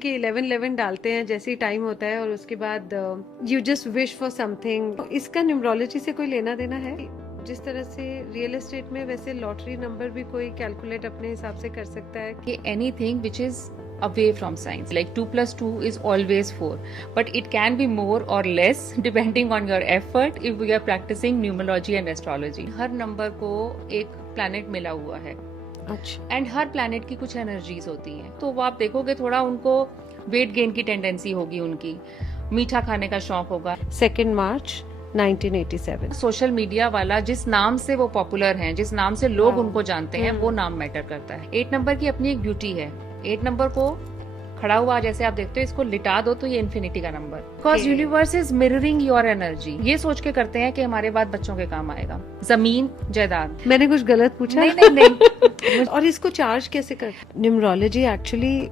कि 11-11 डालते हैं जैसे ही टाइम होता है और उसके बाद you just wish for something. इसका न्यूमरोलॉजी से कोई लेना देना है? जिस तरह से रियल एस्टेट में, वैसे लॉटरी नंबर भी कोई कैलकुलेट अपने हिसाब से कर सकता है कि anything which is away from science, like 2 plus 2 is always 4, but it can be more or less depending on your effort if we are practicing numerology and astrology. Her number को एक planet मिला हुआ है। अच्छा। And her planet की कुछ energies होती हैं, तो वो आप देखोगे थोड़ा उनको वेट गेन की टेंडेंसी होगी, उनकी मीठा खाने का शौक होगा। 2 मार्च 1987। सोशल मीडिया वाला जिस नाम से वो पॉपुलर हैं, जिस नाम से लोग हाँ। उनको जानते हैं, वो नाम मैटर करता है। 8 नंबर की अपनी एक ब्यूटी है। 8 नंबर को खड़ा हुआ जैसे आप देखते हो, इसको लिटा दो तो ये इन्फिनिटी का number, because universe is mirroring your energy. ये सोच के करते हैं कि हमारे बाद बच्चों के काम आएगा, जमीन जायदाद। मैंने कुछ गलत पूछा? नहीं नहीं नहीं। और इसको चार्ज कैसे कर? न्यूमरोलॉजी एक्चुअली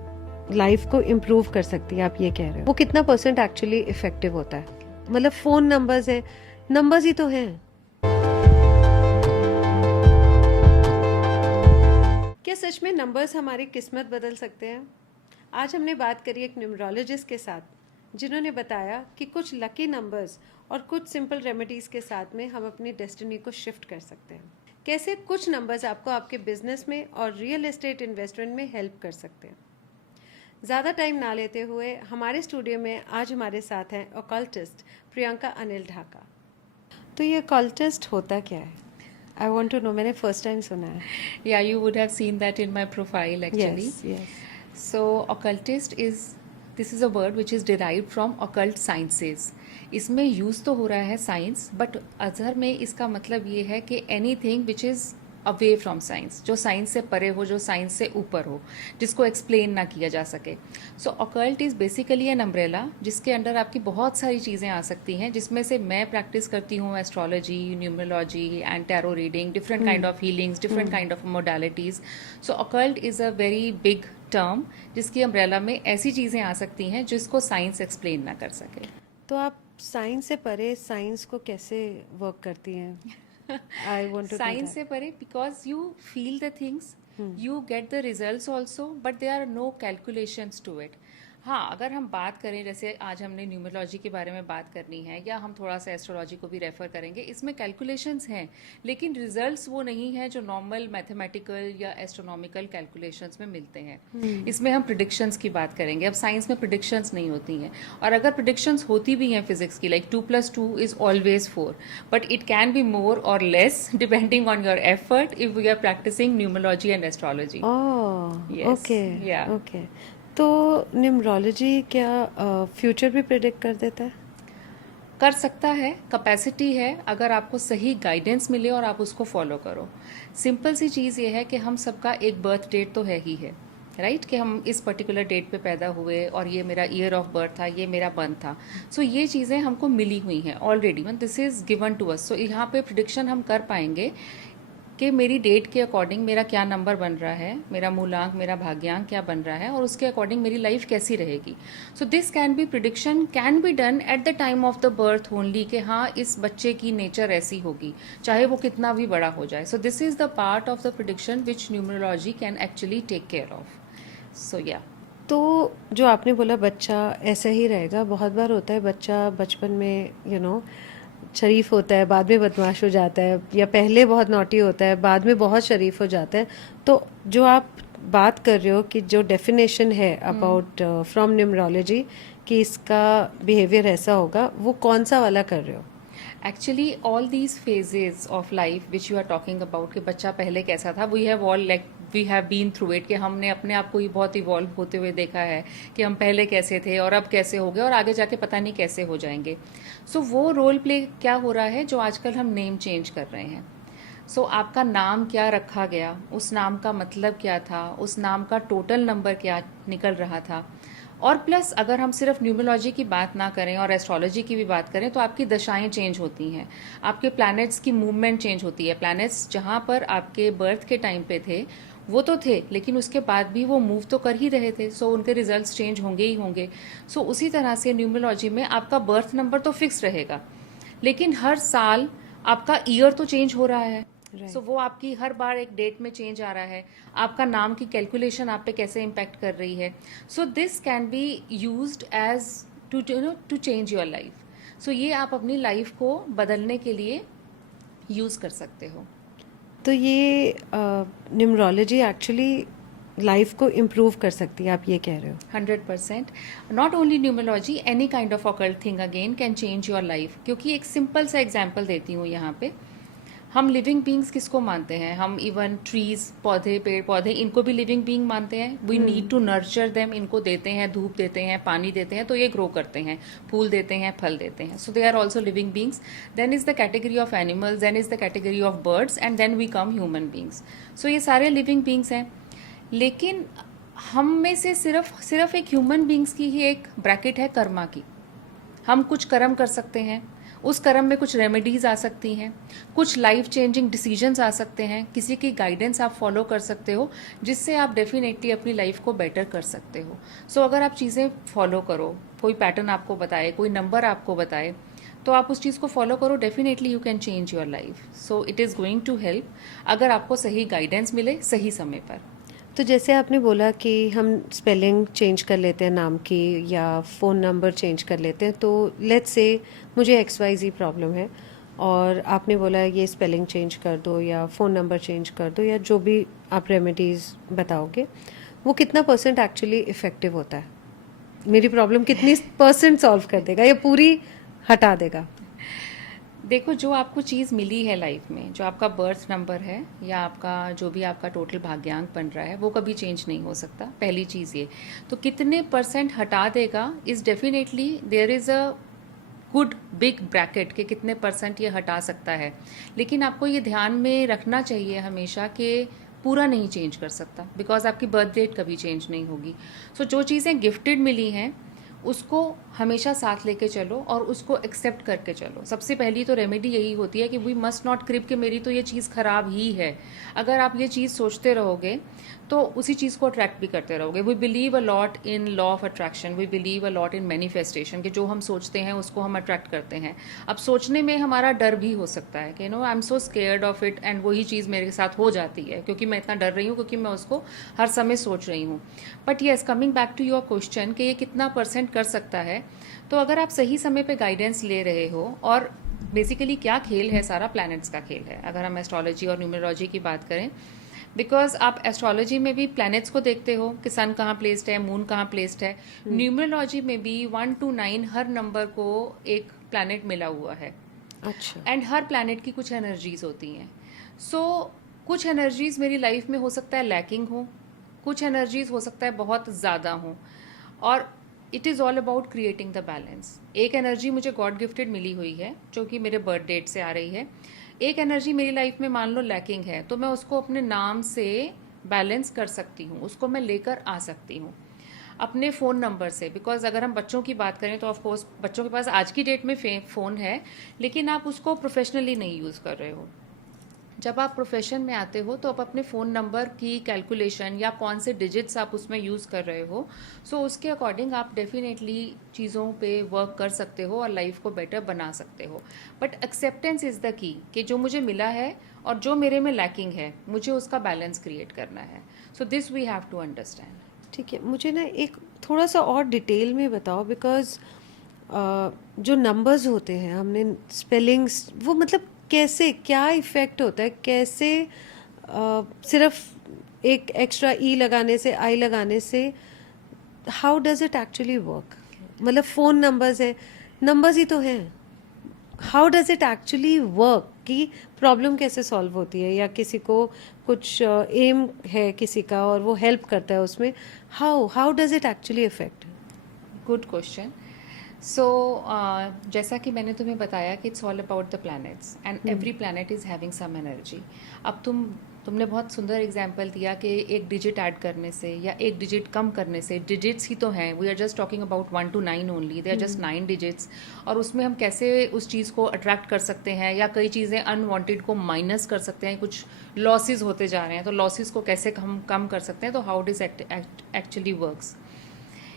लाइफ को इम्प्रूव कर सकती है, आप ये कह रहे हो? वो कितना % एक्चुअली इफेक्टिव होता है? मतलब फोन नंबर्स है, नंबर्स ही तो हैं। क्या सच में नंबर्स हमारी किस्मत बदल सकते हैं? आज हमने बात करी एक न्यूमरोलॉजिस्ट के साथ जिन्होंने बताया कि कुछ लकी नंबर्स और कुछ सिंपल रेमेडीज के साथ में हम अपनी डेस्टिनी को शिफ्ट कर सकते हैं। कैसे कुछ नंबर्स आपको आपके बिजनेस में और रियल एस्टेट इन्वेस्टमेंट में हेल्प कर सकते हैं। ज़्यादा टाइम ना लेते हुए हमारे स्टूडियो में आज हमारे साथ हैं ऑकल्टिस्ट प्रियंका अनिल ढाका। तो ये ऑकल्टिस्ट होता क्या है? आई वॉन्ट टू नो, मैंने फर्स्ट टाइम सुना है। Yeah, you would have seen that in my profile actually. Yes, yes. So occultist is, this is a word which is derived from occult sciences. इसमें use तो हो रहा है science, but Azhar में इसका मतलब ये है कि anything which is away from science, जो साइंस से परे हो, जो साइंस से ऊपर हो, जिसको एक्सप्लेन ना किया जा सके। So occult is basically an umbrella जिसके अंडर आपकी बहुत सारी चीज़ें आ सकती हैं, जिसमें से मैं प्रैक्टिस करती हूँ astrology, numerology and tarot reading, different kind of healings, different kind of modalities. So occult is a very big term जिसकी अम्ब्रेला में ऐसी चीज़ें आ सकती हैं जिसको साइंस एक्सप्लेन ना कर सके। तो आप साइंस से परे साइंस को कैसे वर्क करती हैं? I want to know science that. से परे, because you feel the things, you get the results also, but there are no calculations to it. हाँ, अगर हम बात करें, जैसे आज हमने न्यूमरोलॉजी के बारे में बात करनी है, या हम थोड़ा सा एस्ट्रोलॉजी को भी रेफर करेंगे, इसमें कैलकुलेशंस हैं, लेकिन रिजल्ट्स वो नहीं है जो नॉर्मल मैथमेटिकल या एस्ट्रोनॉमिकल कैलकुलेशंस में मिलते हैं। इसमें हम प्रिडिक्शंस की बात करेंगे। अब साइंस में प्रिडिक्शंस नहीं होती हैं, और अगर प्रिडिक्शंस होती भी हैं फिजिक्स की, like 2 plus 2 is always 4, but it can be more or less depending on your effort if we are practicing numerology and astrology. Oh, Yes, okay, yeah. okay. तो न्यूमरोलॉजी क्या फ्यूचर भी predict कर देता है? कर सकता है, कैपेसिटी है, अगर आपको सही गाइडेंस मिले और आप उसको फॉलो करो। सिंपल सी चीज़ ये है कि हम सबका एक बर्थ डेट तो है ही है, राइट, कि हम इस पर्टिकुलर डेट पे पैदा हुए और ये मेरा ईयर ऑफ बर्थ था, ये मेरा बर्थ था। सो ये चीज़ें हमको मिली हुई हैं already, this is given to us. So यहाँ पे प्रिडिक्शन हम कर पाएंगे कि मेरी डेट के अकॉर्डिंग मेरा क्या नंबर बन रहा है, मेरा मूलांक, मेरा भाग्यांक क्या बन रहा है, और उसके अकॉर्डिंग मेरी लाइफ कैसी रहेगी। सो this can B, prediction can be done at the time of the birth only, कि हाँ इस बच्चे की नेचर ऐसी होगी, चाहे वो कितना भी बड़ा हो जाए। So this is the part of the prediction which numerology can actually take care of. So yeah, तो जो आपने बोला बच्चा ऐसा ही रहेगा, बहुत बार होता है बच्चा बचपन में शरीफ होता है, बाद में बदमाश हो जाता है, या पहले बहुत नॉटी होता है, बाद में बहुत शरीफ हो जाता है। तो जो आप बात कर रहे हो कि जो डेफिनेशन है अबाउट फ्रॉम न्यूमरोलॉजी कि इसका बिहेवियर ऐसा होगा, वो कौन सा वाला कर रहे हो? Actually all these phases of life which you are talking about, कि बच्चा पहले कैसा था, we have all like we have been through it, कि हमने अपने आप को ही बहुत इवॉल्व होते हुए देखा है कि हम पहले कैसे थे और अब कैसे हो गए और आगे जाके पता नहीं कैसे हो जाएंगे। सो वो रोल प्ले क्या हो रहा है, जो आजकल हम नेम चेंज कर रहे हैं। सो आपका नाम क्या रखा गया, उस नाम का मतलब क्या था, उस नाम का टोटल नंबर क्या निकल रहा था, और प्लस अगर हम सिर्फ न्यूमरोलॉजी की बात ना करें और एस्ट्रोलॉजी की भी बात करें, तो आपकी दशाएं चेंज होती हैं, आपके प्लैनेट्स की मूवमेंट चेंज होती है। प्लैनेट्स जहाँ पर आपके बर्थ के टाइम पे थे वो तो थे, लेकिन उसके बाद भी वो मूव तो कर ही रहे थे, सो उनके रिजल्ट्स चेंज होंगे ही होंगे। सो उसी तरह से न्यूमरोलॉजी में आपका बर्थ नंबर तो फिक्स रहेगा, लेकिन हर साल आपका ईयर तो चेंज हो रहा है। Right. सो वो आपकी हर बार एक डेट में चेंज आ रहा है, आपका नाम की कैलकुलेशन आप पे कैसे इम्पैक्ट कर रही है. So this can be used as to to change your life. So ये आप अपनी लाइफ को बदलने के लिए यूज कर सकते हो. तो ये न्यूमरोलॉजी एक्चुअली लाइफ को इम्प्रूव कर सकती है, आप ये कह रहे हो? 100%. Not only numerology, any kind of occult thing again can change your life. क्योंकि एक सिंपल सा एग्जाम्पल देती हूँ यहाँ पे. हम लिविंग बींग्स किसको मानते हैं? हम इवन ट्रीज, पौधे, पेड़ पौधे, इनको भी लिविंग बींग मानते हैं. We need to nurture them. इनको देते हैं, धूप देते हैं, पानी देते हैं, तो ये ग्रो करते हैं, फूल देते हैं, फल देते हैं. So they are also living beings. Then is the category of animals, then is the category of birds, and then we come human beings. So ये सारे लिविंग बींग्स हैं. लेकिन हम में से सिर्फ एक ह्यूमन बींग्स की ही एक ब्रैकेट है कर्मा की. हम कुछ कर्म कर सकते हैं, उस कर्म में कुछ रेमेडीज आ सकती हैं, कुछ लाइफ चेंजिंग डिसीजंस आ सकते हैं, किसी की गाइडेंस आप फॉलो कर सकते हो, जिससे आप डेफिनेटली अपनी लाइफ को बेटर कर सकते हो. सो अगर आप चीज़ें फॉलो करो, कोई पैटर्न आपको बताए, कोई नंबर आपको बताए, तो आप उस चीज़ को फॉलो करो, definitely you can change your life. So it is going to help अगर आपको सही गाइडेंस मिले सही समय पर. तो जैसे आपने बोला कि हम स्पेलिंग चेंज कर लेते हैं नाम की, या फ़ोन नंबर चेंज कर लेते हैं, तो लेट्स से मुझे XYZ प्रॉब्लम है और आपने बोला ये स्पेलिंग चेंज कर दो या फ़ोन नंबर चेंज कर दो, या जो भी आप रेमेडीज़ बताओगे, वो कितना % एक्चुअली इफ़ेक्टिव होता है? मेरी प्रॉब्लम कितनी % सॉल्व कर देगा या पूरी हटा देगा? देखो, जो आपको चीज़ मिली है लाइफ में, जो आपका बर्थ नंबर है या आपका जो भी आपका टोटल भाग्यांक बन रहा है, वो कभी चेंज नहीं हो सकता. पहली चीज़ ये. तो कितने % हटा देगा is definitely there is a good big bracket कि कितने % ये हटा सकता है. लेकिन आपको ये ध्यान में रखना चाहिए हमेशा कि पूरा नहीं चेंज कर सकता, बिकॉज आपकी बर्थ डेट कभी चेंज नहीं होगी. सो जो चीज़ें गिफ्टेड मिली हैं उसको हमेशा साथ लेके चलो और उसको एक्सेप्ट करके चलो. सबसे पहली तो रेमेडी यही होती है कि वी मस्ट नॉट क्रिप कि मेरी तो ये चीज़ ख़राब ही है. अगर आप ये चीज़ सोचते रहोगे तो उसी चीज़ को अट्रैक्ट भी करते रहोगे. We believe a lot in law of attraction, we believe a lot in manifestation, कि जो हम सोचते हैं उसको हम अट्रैक्ट करते हैं. अब सोचने में हमारा डर भी हो सकता है कि no I am so scared of it, and वही चीज़ मेरे साथ हो जाती है क्योंकि मैं इतना डर रही हूँ, क्योंकि मैं उसको हर समय सोच रही हूँ. But yes, coming back to your question कि ये कितना % कर सकता है, तो अगर आप सही समय पे गाइडेंस ले रहे हो, और बेसिकली क्या खेल है, सारा प्लैनेट्स का खेल है अगर हम एस्ट्रोलॉजी और न्यूमरोलॉजी की बात करें. बिकॉज आप एस्ट्रोलॉजी में भी प्लैनेट्स को देखते हो कि सन कहाँ प्लेस्ड है, मून कहाँ प्लेस्ड है. न्यूमरोलॉजी में भी 1 to 9 हर नंबर को एक प्लैनेट मिला हुआ है. अच्छा. एंड हर प्लैनेट की कुछ एनर्जीज होती हैं. सो कुछ एनर्जीज मेरी लाइफ में हो सकता है लैकिंग हो, कुछ एनर्जीज हो सकता है बहुत ज़्यादा हो, और it is all about creating the balance. एक एनर्जी मुझे गॉड गिफ्टेड मिली हुई है जो कि मेरे बर्थ डेट से आ रही है. एक एनर्जी मेरी लाइफ में मान लो लैकिंग है, तो मैं उसको अपने नाम से बैलेंस कर सकती हूँ, उसको मैं लेकर आ सकती हूँ अपने फ़ोन नंबर से. बिकॉज अगर हम बच्चों की बात करें तो ऑफकोर्स बच्चों के पास आज की डेट में फ़ोन है, लेकिन आप उसको प्रोफेशनली नहीं यूज़ कर रहे हो. जब आप प्रोफेशन में आते हो तो आप अपने फ़ोन नंबर की कैलकुलेशन या कौन से डिजिट्स आप उसमें यूज़ कर रहे हो, सो उसके अकॉर्डिंग आप डेफिनेटली चीज़ों पे वर्क कर सकते हो और लाइफ को बेटर बना सकते हो. But acceptance is the key, कि जो मुझे मिला है और जो मेरे में लैकिंग है, मुझे उसका बैलेंस क्रिएट करना है. So this we have to understand. ठीक है, मुझे ना एक थोड़ा सा और डिटेल में बताओ, बिकॉज जो नंबर्स होते हैं, हमने स्पेलिंग्स, वो मतलब कैसे, क्या इफ़ेक्ट होता है, कैसे सिर्फ एक एक्स्ट्रा ई लगाने से, आई लगाने से, how does it actually work? मतलब फ़ोन नंबर्स है, नंबर्स ही तो हैं, how does it actually work, कि प्रॉब्लम कैसे सॉल्व होती है, या किसी को कुछ एम है किसी का और वो हेल्प करता है उसमें, how does it actually effect? Good question. So जैसा कि मैंने तुम्हें बताया कि it's all about the planets, and every planet is having some energy. अब तुमने बहुत सुंदर एग्जाम्पल दिया कि एक डिजिट ऐड करने से या एक डिजिट कम करने से, डिजिट्स ही तो हैं, we are just talking about 1 to 9 only, they are just 9 digits, और उसमें हम कैसे उस चीज़ को अट्रैक्ट कर सकते हैं या कई चीज़ें अनवांटेड को माइनस कर सकते हैं, कुछ लॉसेस होते जा रहे हैं तो लॉसेस को कैसे हम कम कर सकते हैं. तो हाउ डिज एक्चुअली वर्क्स,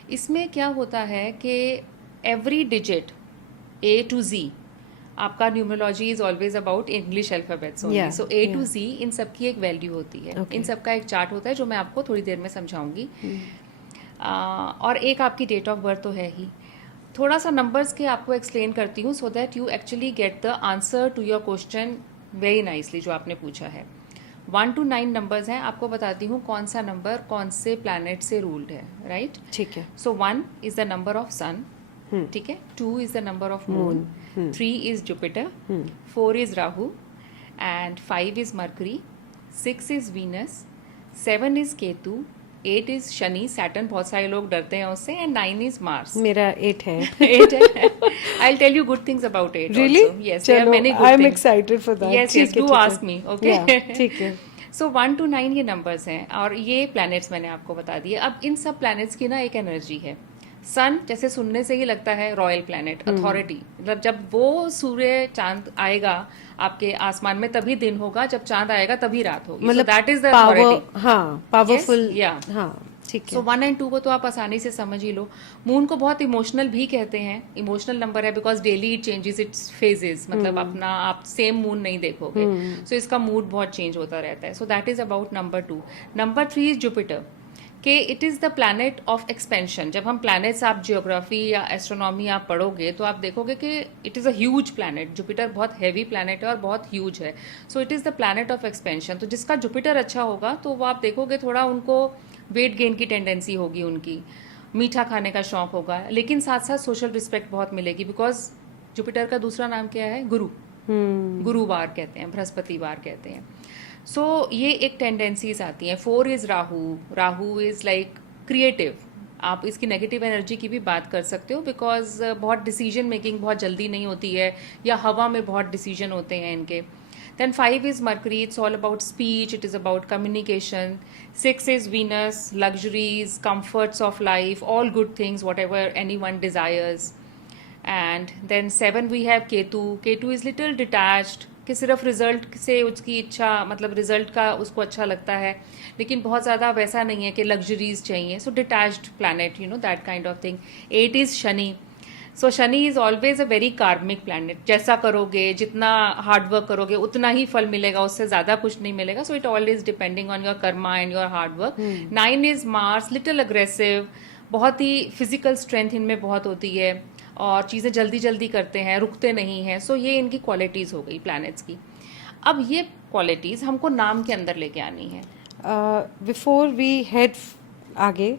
इसमें क्या होता है कि every digit A to Z आपका numerology is always about English alphabets only, Yeah, so A to yeah. जी इन सब की एक वैल्यू होती है. Okay. इन सब का एक चार्ट होता है जो मैं आपको थोड़ी देर में समझाऊंगी. और एक आपकी डेट ऑफ बर्थ तो है ही. थोड़ा सा नंबर्स के आपको एक्सप्लेन करती हूँ so that you actually get the answer to your question very nicely जो आपने पूछा है. 1 to 9 नंबर्स हैं. आपको बताती हूँ कौन सा नंबर कौन से प्लैनेट से रूल्ड है. राइट. ठीक है. सो 1 इज द नंबर ऑफ सन. ठीक है. 2 is the number of moon. 3 is Jupiter. 4 is Rahu and 5 is mercury. 6 is Venus. 7 is Ketu. 8 is Shani. Saturn बहुत सारे लोग डरते हैं उससे. And 9 is Mars. मेरा 8 है. 8 है. I'll tell you good things about 8 Really? also. Yes, there are चलो, many good I'm things. excited for that. Yes, ठीक yes, है, do ठीक है. ask me, okay? Yeah, ठीक है. So 1 to 9 ये नंबर्स हैं और ये प्लैनेट्स मैंने आपको बता दिए. अब इन सब प्लैनेट्स की ना एक एनर्जी है. सन जैसे सुनने से ही लगता है रॉयल प्लैनेट, अथॉरिटी. मतलब जब वो सूर्य चांद आएगा आपके आसमान में तभी दिन होगा, जब चांद आएगा तभी रात होगी. मतलब that is the power. Authority. हाँ, पावरफुल. yeah. हाँ, ठीक है. सो 1 एंड 2 को तो आप आसानी से समझ ही लो. मून को बहुत इमोशनल भी कहते हैं. इमोशनल नंबर है because daily it changes it's phases. मतलब अपना आप सेम मून नहीं देखोगे. सो इसका मूड बहुत चेंज होता रहता है. So that is about number 2. Number 3 is Jupiter के it is the planet of expansion. जब हम प्लैनेट्स आप जियोग्राफी या एस्ट्रोनॉमी आप पढ़ोगे तो आप देखोगे कि it is a huge planet. Jupiter बहुत हैवी प्लैनेट है और बहुत ह्यूज है. So it is the planet of expansion. तो जिसका जुपिटर अच्छा होगा तो वो आप देखोगे थोड़ा उनको वेट गेन की टेंडेंसी होगी उनकी. मीठा खाने का शौक होगा. लेकिन साथ साथ सोशल रिस्पेक्ट बहुत मिलेगी बिकॉज जुपिटर का दूसरा नाम क्या है? गुरु. गुरुवार कहते हैं, बृहस्पतिवार कहते हैं. सो ये एक टेंडेंसीज आती हैं. 4 is Rahu. Rahu is like creative. आप इसकी नेगेटिव एनर्जी की भी बात कर सकते हो बिकॉज बहुत डिसीजन मेकिंग बहुत जल्दी नहीं होती है या हवा में बहुत डिसीजन होते हैं इनके. Then 5 is Mercury. It's all about speech. It is about communication. 6 is Venus. Luxuries, comforts of life, all good things, whatever anyone desires. And then 7 we have Ketu. Ketu is little detached. कि सिर्फ result से उसकी इच्छा, मतलब result का उसको अच्छा लगता है लेकिन बहुत ज़्यादा वैसा नहीं है कि लग्जरीज चाहिए. So detached planet, you know, that kind of thing. 8 is Shani. So Shani is always a very karmic planet. जैसा करोगे, जितना हार्डवर्क करोगे उतना ही फल मिलेगा, उससे ज़्यादा कुछ नहीं मिलेगा. So it always depending on your Karma and your hard work. 9 is Mars. Little aggressive. बहुत ही फिजिकल स्ट्रेंथ इनमें बहुत होती है और चीज़ें जल्दी जल्दी करते हैं, रुकते नहीं हैं. सो ये इनकी क्वालिटीज़ हो गई प्लैनेट्स की. अब ये क्वालिटीज़ हमको नाम के अंदर लेके आनी है. बिफोर वी हेड आगे,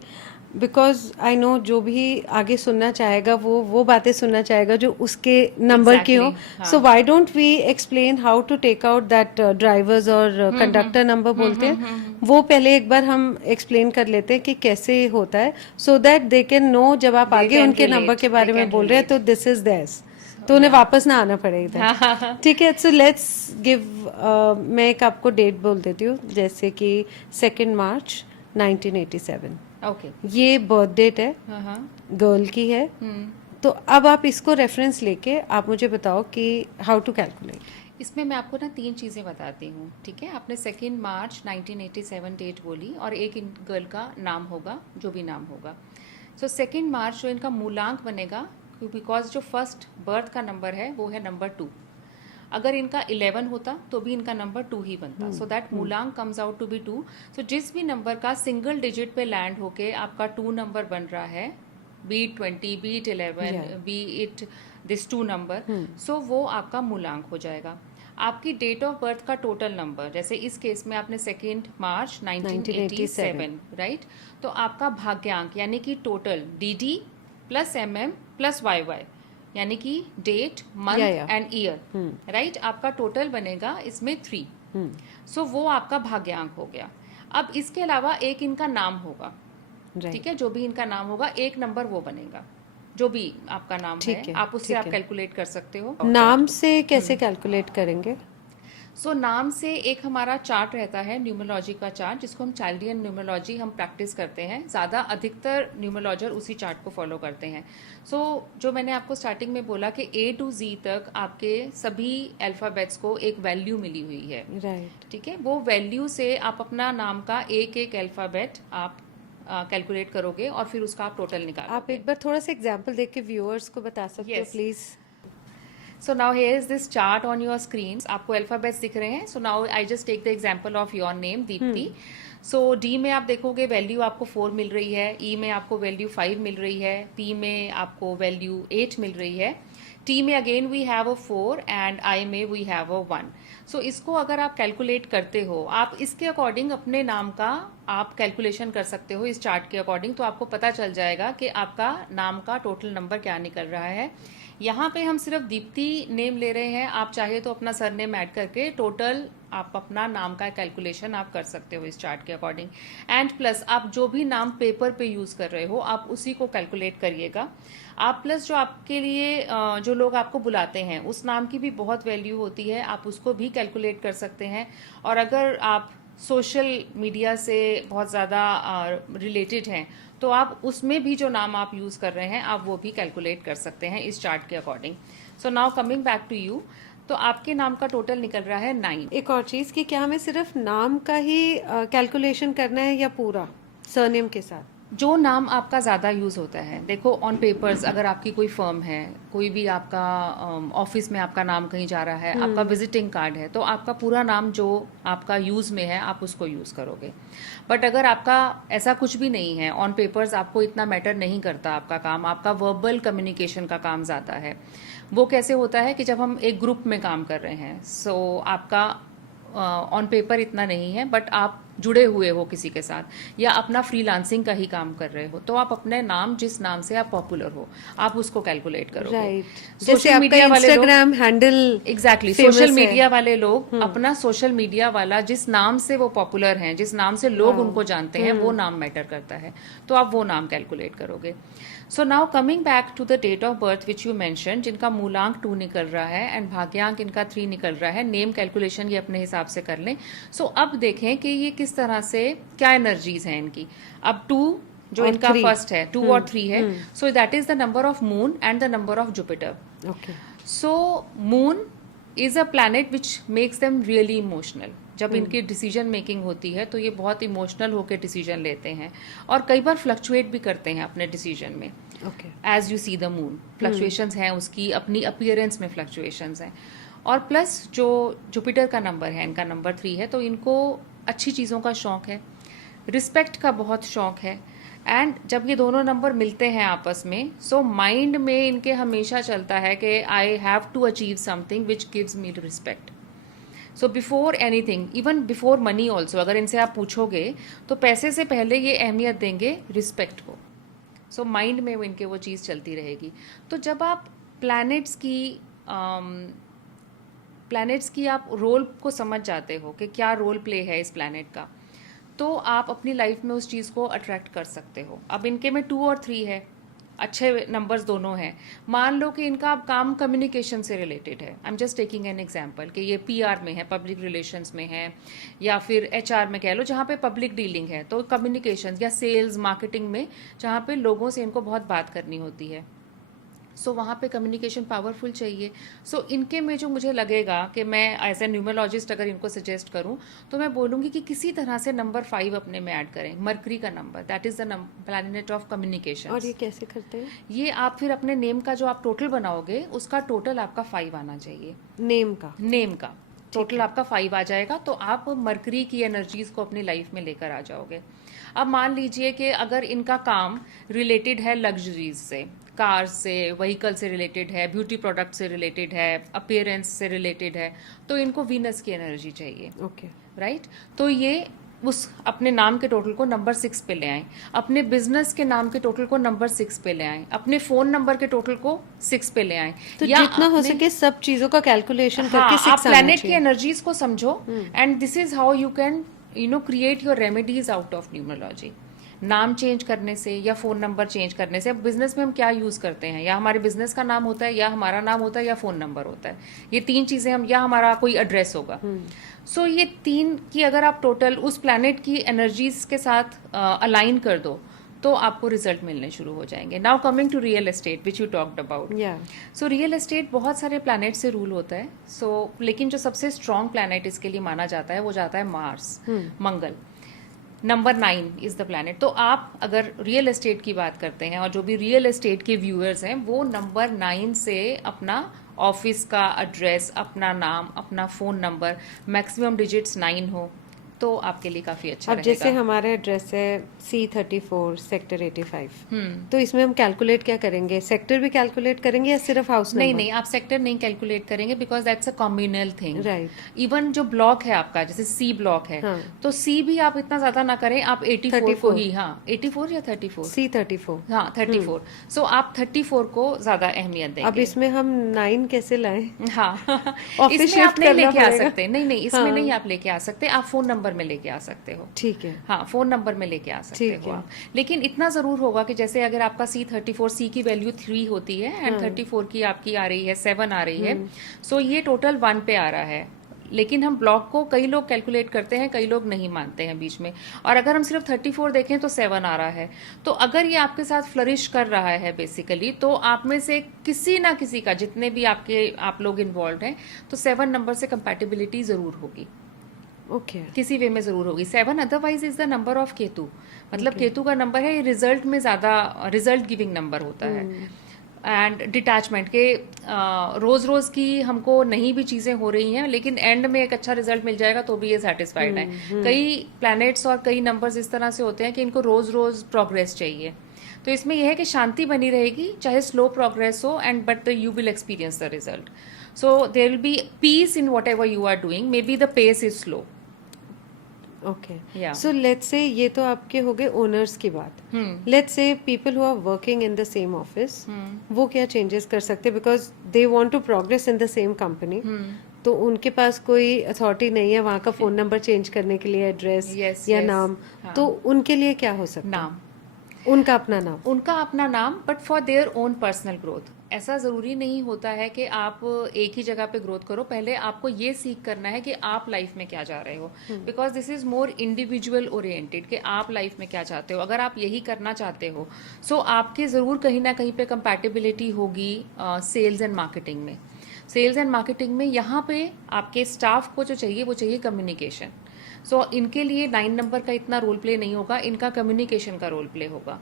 बिकॉज आई नो जो भी आगे सुनना चाहेगा वो बातें सुनना चाहेगा जो उसके नंबर की हो. So why don't we explain how to take out that drivers और कंडक्टर नंबर बोलते हैं, वो पहले एक बार हम एक्सप्लेन कर लेते हैं कि कैसे होता है, so that they can know जब आप आगे उनके नंबर के बारे में बोल रहे हैं तो दिस इज देयर्स, तो उन्हें वापस ना आना पड़े इधर. ठीक है. सो लेट्स गिव, मैं एक आपको डेट बोल देती हूँ, जैसे कि 2 मार्च 1987. ओके. ये बर्थ डेट है, गर्ल की है. तो अब आप इसको रेफरेंस लेके आप मुझे बताओ कि हाउ टू कैलकुलेट. इसमें मैं आपको ना 3 चीज़ें बताती हूँ. ठीक है. आपने 2 मार्च 1987 डेट बोली और एक गर्ल का नाम होगा, जो भी नाम होगा. सो 2 मार्च जो इनका मूलांक बनेगा, बिकॉज जो फर्स्ट बर्थ का नंबर है वो है नंबर 2. अगर इनका 11 होता तो भी इनका नंबर 2 ही बनता. सो दैट मूलांक कम्स आउट टू बी 2. सो जिस भी नंबर का सिंगल डिजिट पे लैंड होके आपका 2 नंबर बन रहा है, be it 20, be it 11, be it this 2 number, so वो आपका मूलांक हो जाएगा. आपकी डेट ऑफ बर्थ का टोटल नंबर, जैसे इस केस में आपने 2 मार्च 1987, राइट. तो आपका भाग्यांक यानी कि total DD plus MM plus YY यानी कि date, month and year, right. आपका टोटल बनेगा इसमें 3. सो वो आपका भाग्यांक हो गया. अब इसके अलावा एक इनका नाम होगा. ठीक है. जो भी इनका नाम होगा एक नंबर वो बनेगा, जो भी आपका नाम है आप उससे आप कैलकुलेट कर सकते हो. नाम से कैसे कैलकुलेट करेंगे? सो नाम से एक हमारा चार्ट रहता है, न्यूमरोलॉजी का चार्ट, जिसको हम चाइल्डियन न्यूमरोलॉजी हम प्रैक्टिस करते हैं. ज़्यादा अधिकतर न्यूमरोलॉजर उसी चार्ट को फॉलो करते हैं. सो जो मैंने आपको स्टार्टिंग में बोला कि A to Z तक आपके सभी अल्फ़ाबेट्स को एक वैल्यू मिली हुई है, राइट. ठीक है. वो वैल्यू से आप अपना नाम का एक एक अल्फ़ाबेट आप कैलकुलेट करोगे और फिर उसका आप टोटल निकालोगे. आप एक बार थोड़ा सा एग्जाम्पल देख के व्यूअर्स को बता सकते हो Yes. Please? So now here is this chart on your screen. आपको अल्फाबेट्स दिख रहे हैं. So now I just take the example of your name, Deepti. So D में आप देखोगे वैल्यू आपको 4 मिल रही है, E में आपको वैल्यू 5 मिल रही है, P में आपको वैल्यू 8 मिल रही है, T में again we have a 4 and I में वी हैव अ 1. सो इसको अगर आप कैलकुलेट करते हो, आप इसके अकॉर्डिंग अपने नाम का आप कैलकुलेशन कर सकते हो इस चार्ट के अकॉर्डिंग, तो आपको पता चल जाएगा कि आपका नाम का टोटल नंबर क्या निकल रहा है. यहाँ पे हम सिर्फ दीप्ति नेम ले रहे हैं, आप चाहे तो अपना सरनेम ऐड करके टोटल आप अपना नाम का कैलकुलेशन आप कर सकते हो इस चार्ट के अकॉर्डिंग. एंड प्लस आप जो भी नाम पेपर पे यूज कर रहे हो आप उसी को कैलकुलेट करिएगा. आप प्लस जो आपके लिए जो लोग आपको बुलाते हैं उस नाम की भी बहुत वैल्यू होती है, आप उसको भी कैलकुलेट कर सकते हैं. और अगर आप सोशल मीडिया से बहुत ज़्यादा रिलेटेड हैं तो आप उसमें भी जो नाम आप यूज़ कर रहे हैं आप वो भी कैलकुलेट कर सकते हैं इस चार्ट के according. So now coming back to you, तो आपके नाम का टोटल निकल रहा है 9. एक और चीज कि क्या हमें सिर्फ नाम का ही कैलकुलेशन करना है या पूरा सरनेम के साथ? जो नाम आपका ज़्यादा यूज़ होता है, देखो ऑन पेपर्स अगर आपकी कोई फर्म है, कोई भी आपका ऑफिस में आपका नाम कहीं जा रहा है, आपका विजिटिंग कार्ड है, तो आपका पूरा नाम जो आपका यूज़ में है आप उसको यूज़ करोगे. बट अगर आपका ऐसा कुछ भी नहीं है, ऑन पेपर्स आपको इतना मैटर नहीं करता आपका काम, आपका वर्बल कम्युनिकेशन का काम ज़्यादा है. वो कैसे होता है कि जब हम एक ग्रुप में काम कर रहे हैं, सो आपका ऑन पेपर इतना नहीं है, बट आप जुड़े हुए हो किसी के साथ या अपना फ्रीलांसिंग का ही काम कर रहे हो, तो आप अपने नाम जिस नाम से आप पॉपुलर हो आप उसको कैलकुलेट करोगे. राइट, जैसे आपका Instagram handle. Exactly, social media वाले लोग अपना सोशल मीडिया वाला जिस नाम से वो पॉपुलर हैं, जिस नाम से लोग उनको जानते हैं, वो नाम मैटर करता है, तो आप वो नाम कैलकुलेट करोगे. So now coming back to the date of birth which you mention, जिनका मूलांक 2 निकल रहा है एंड भाग्यांक इनका 3 निकल रहा है. नेम कैलकुलेशन ये अपने हिसाब से कर लें. सो अब देखें कि ये किस तरह से क्या एनर्जीज हैं इनकी. अब 2 जो इनका फर्स्ट है, 2 और 3 है, so that is the number of moon and the number of Jupiter. Okay. So moon is a planet which makes them really emotional. जब इनकी डिसीजन मेकिंग होती है तो ये बहुत इमोशनल होकर डिसीजन लेते हैं और कई बार फ्लक्चुएट भी करते हैं अपने डिसीजन में. Okay. As you see the moon, fluctuations हैं उसकी, अपनी अपीयरेंस में फ्लक्चुएशंस हैं. और प्लस जो जुपिटर का नंबर है, इनका नंबर 3 है, तो इनको अच्छी चीज़ों का शौक है, रिस्पेक्ट का बहुत शौक है. एंड जब ये दोनों नंबर मिलते हैं आपस में, सो माइंड में इनके हमेशा चलता है कि I have to achieve something which gives me respect. So before anything, even before money also, अगर इनसे आप पूछोगे तो पैसे से पहले ये अहमियत देंगे रिस्पेक्ट को. सो माइंड में वो इनके वो चीज़ चलती रहेगी. तो जब आप प्लैनेट्स की आप रोल को समझ जाते हो कि क्या रोल प्ले है इस प्लैनेट का, तो आप अपनी लाइफ में उस चीज़ को अट्रैक्ट कर सकते हो. अब इनके में 2 और 3 है, अच्छे नंबर्स दोनों हैं. मान लो कि इनका काम कम्युनिकेशन से रिलेटेड है, I am just taking an example, कि ये पीआर में है, पब्लिक रिलेशंस में है, या फिर एचआर में कह लो जहाँ पे पब्लिक डीलिंग है, तो कम्युनिकेशन या सेल्स मार्केटिंग में जहाँ पे लोगों से इनको बहुत बात करनी होती है, सो वहाँ पे कम्युनिकेशन पावरफुल चाहिए. सो इनके में जो मुझे लगेगा कि मैं एज ए न्यूमरोलॉजिस्ट अगर इनको सजेस्ट करूँ तो मैं बोलूँगी कि किसी तरह से नंबर 5 अपने में ऐड करें. मरकरी का number, that is the planet of communication. और ये कैसे करते हैं? ये आप फिर अपने नेम का जो आप टोटल बनाओगे उसका टोटल आपका 5 आना चाहिए. नेम का टोटल आपका 5 आ जाएगा, तो आप मरकरी की एनर्जीज को अपनी लाइफ में लेकर आ जाओगे. अब मान लीजिए कि अगर इनका काम रिलेटेड है लग्जरीज से, कार से, व्हीकल से रिलेटेड है, ब्यूटी प्रोडक्ट से रिलेटेड है, अपीयरेंस से रिलेटेड है, तो इनको वीनस की एनर्जी चाहिए. ओके. राइट. तो ये उस अपने नाम के टोटल को नंबर 6 पे ले आए, अपने बिजनेस के नाम के टोटल को नंबर 6 पे ले आए, अपने फोन नंबर के टोटल को 6 पे ले आए. तो जितना हो सके सब चीजों का कैलकुलेशन करके 6 आप प्लैनेट की एनर्जीज को समझो, and this is how you can create your remedies out of numerology. नाम चेंज करने से या फ़ोन नंबर चेंज करने से. अब बिजनेस में हम क्या यूज़ करते हैं, या हमारे बिजनेस का नाम होता है, या हमारा नाम होता है, या फ़ोन नंबर होता है. ये 3 चीज़ें हम, या हमारा कोई एड्रेस होगा. सो ये 3 की अगर आप टोटल उस प्लैनेट की एनर्जीज के साथ अलाइन कर दो तो आपको रिजल्ट मिलने शुरू हो जाएंगे. Now coming to real estate which you talked about. So real estate बहुत सारे प्लैनेट से रूल होता है. सो लेकिन जो सबसे स्ट्रॉन्ग प्लैनेट इसके लिए माना जाता है वो जाता है Mars, Mangal. Number 9 is the planet. तो आप अगर रियल एस्टेट की बात करते हैं, और जो भी रियल एस्टेट के व्यूअर्स हैं वो नंबर 9 से अपना ऑफिस का एड्रेस, अपना नाम, अपना फ़ोन नंबर, मैक्सिमम डिजिट्स 9 हो तो आपके लिए काफ़ी अच्छा अब जैसे रहेगा। हमारा एड्रेस है C34 सेक्टर 85, हम्म। तो इसमें हम कैलकुलेट क्या करेंगे? सेक्टर भी कैलकुलेट करेंगे या सिर्फ हाउस नहीं नंबर? नहीं, आप सेक्टर नहीं कैलकुलेट करेंगे because that's a communal thing. Right. Even जो ब्लॉक है आपका, जैसे सी ब्लॉक है, हाँ। तो सी भी आप इतना ज्यादा ना करें, आप 84 को 34 ही, हाँ 84 या 34, C34। हाँ 34, सो आप 34 को ज्यादा अहमियत अब देंगे। इसमें हम 9 कैसे लाएं? हाँ ऑफिस इसमें आप शिफ्ट नहीं करना लेके आ पड़ेगा। सकते, नहीं नहीं इसमें नहीं हाँ, आप लेके आ सकते, आप फोन नंबर में लेके आ सकते हो। ठीक है। हाँ फोन नंबर में लेके आ सकते ठीक हो है। आप। लेकिन इतना जरूर होगा कि जैसे अगर आपका C34, सी की वैल्यू 3 होती है एंड हाँ। 34 की आपकी आ रही है 7 आ रही है, हम्म। सो ये टोटल 1 पे आ रहा है। लेकिन हम ब्लॉक को कई लोग कैलकुलेट करते हैं, कई लोग नहीं मानते हैं बीच में। और अगर हम सिर्फ 34 देखें तो 7 आ रहा है। तो अगर ये आपके साथ फ्लरिश कर रहा है बेसिकली, तो आप में से किसी ना किसी का, जितने भी आप लोग इन्वॉल्व हैं, तो 7 नंबर से कंपैटिबिलिटी जरूर होगी, ओके। किसी वे में जरूर होगी। 7 otherwise is the number of Ketu, मतलब ओके। केतु का नंबर है, ये रिजल्ट में ज्यादा रिजल्ट गिविंग नंबर होता है। एंड डिटैचमेंट के रोज रोज की हमको नहीं भी चीजें हो रही हैं, लेकिन एंड में एक अच्छा रिजल्ट मिल जाएगा तो भी ये सेटिस्फाइड है। कई प्लैनेट्स और कई नंबर्स इस तरह से होते हैं कि इनको रोज रोज प्रोग्रेस चाहिए। तो इसमें यह है कि शांति बनी रहेगी, चाहे स्लो प्रोग्रेस हो, and but you will experience the result. So there will be peace in whatever you are doing, maybe the pace is slow. Okay. Yeah. So let's say ये तो आपके हो गए owners की बात। Let's say people who are working in the same office, वो क्या changes कर सकते हैं? Because they want to progress in the same company, तो उनके पास कोई अथॉरिटी नहीं है वहाँ का फोन नंबर चेंज करने के लिए, एड्रेस Yes, या yes. नाम, हाँ. तो उनके लिए क्या हो सकता है? नाम, उनका अपना नाम। उनका अपना नाम, but for their own personal growth. ऐसा जरूरी नहीं होता है कि आप एक ही जगह पे ग्रोथ करो, पहले आपको ये सीख करना है कि आप लाइफ में क्या चाह रहे हो, because this is more individual oriented, कि आप लाइफ में क्या चाहते हो। अगर आप यही करना चाहते हो, सो आपके जरूर कहीं ना कहीं पे कंपैटिबिलिटी होगी सेल्स एंड मार्केटिंग में। सेल्स एंड मार्केटिंग में यहाँ पे आपके स्टाफ को जो चाहिए वो चाहिए कम्युनिकेशन। सो इनके लिए 9 नंबर का इतना रोल प्ले नहीं होगा, इनका कम्युनिकेशन का रोल प्ले होगा।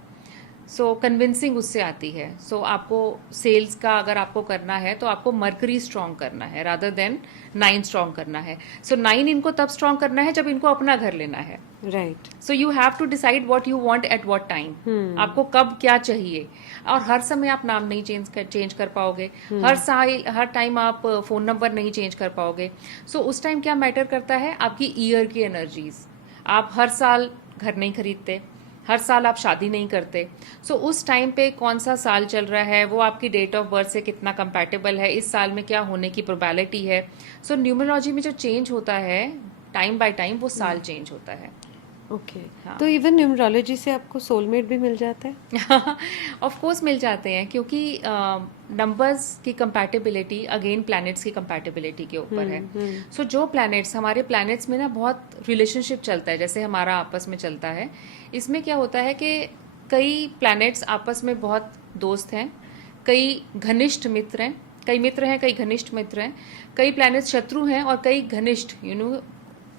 सो कन्विंसिंग उससे आती है। सो आपको सेल्स का अगर आपको करना है तो आपको मर्करी स्ट्रांग करना है रादर देन 9 स्ट्रांग करना है। सो 9 इनको तब स्ट्रांग करना है जब इनको अपना घर लेना है। Right. So you have to decide what you want at what time, आपको कब क्या चाहिए। और हर समय आप नाम नहीं चेंज कर पाओगे, हर टाइम आप फोन नंबर नहीं चेंज कर पाओगे। सो उस टाइम क्या मैटर करता है, आपकी ईयर की एनर्जीज। आप हर साल घर नहीं खरीदते, हर साल आप शादी नहीं करते। सो उस टाइम पे कौन सा साल चल रहा है, वो आपकी डेट ऑफ बर्थ से कितना कंपैटिबल है, इस साल में क्या होने की प्रोबेबिलिटी है। सो न्यूमरोलॉजी में जो चेंज होता है टाइम बाय टाइम, वो साल चेंज होता है। ओके। हाँ। तो इवन न्यूमरोलॉजी से आपको सोलमेट भी मिल जाता है? ऑफ कोर्स मिल जाते हैं, क्योंकि नंबर्स की कंपैटिबिलिटी अगेन प्लैनेट्स की कंपैटिबिलिटी के ऊपर है। सो जो प्लैनेट्स, हमारे प्लैनेट्स में ना बहुत रिलेशनशिप चलता है, जैसे हमारा आपस में चलता है। इसमें क्या होता है कि कई प्लैनेट्स आपस में बहुत दोस्त हैं, कई घनिष्ठ मित्र हैं, कई मित्र हैं, कई घनिष्ठ मित्र हैं, कई प्लैनेट्स शत्रु हैं और कई घनिष्ठ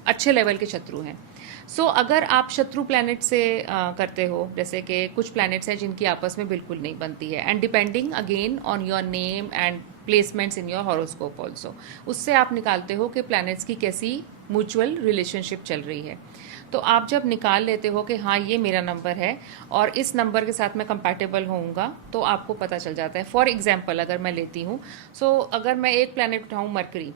अच्छे लेवल के शत्रु हैं। सो अगर आप शत्रु प्लैनेट से करते हो, जैसे कि कुछ प्लैनेट्स हैं जिनकी आपस में बिल्कुल नहीं बनती है, and depending again on your name and placements in your horoscope also, उससे आप निकालते हो कि प्लैनेट्स की कैसी म्यूचुअल रिलेशनशिप चल रही है। तो आप जब निकाल लेते हो कि हाँ ये मेरा नंबर है और इस नंबर के साथ मैं कंपैटिबल होऊंगा, तो आपको पता चल जाता है। फॉर एग्जाम्पल अगर मैं लेती हूँ, सो अगर मैं एक प्लैनेट उठाऊँ मरकरी,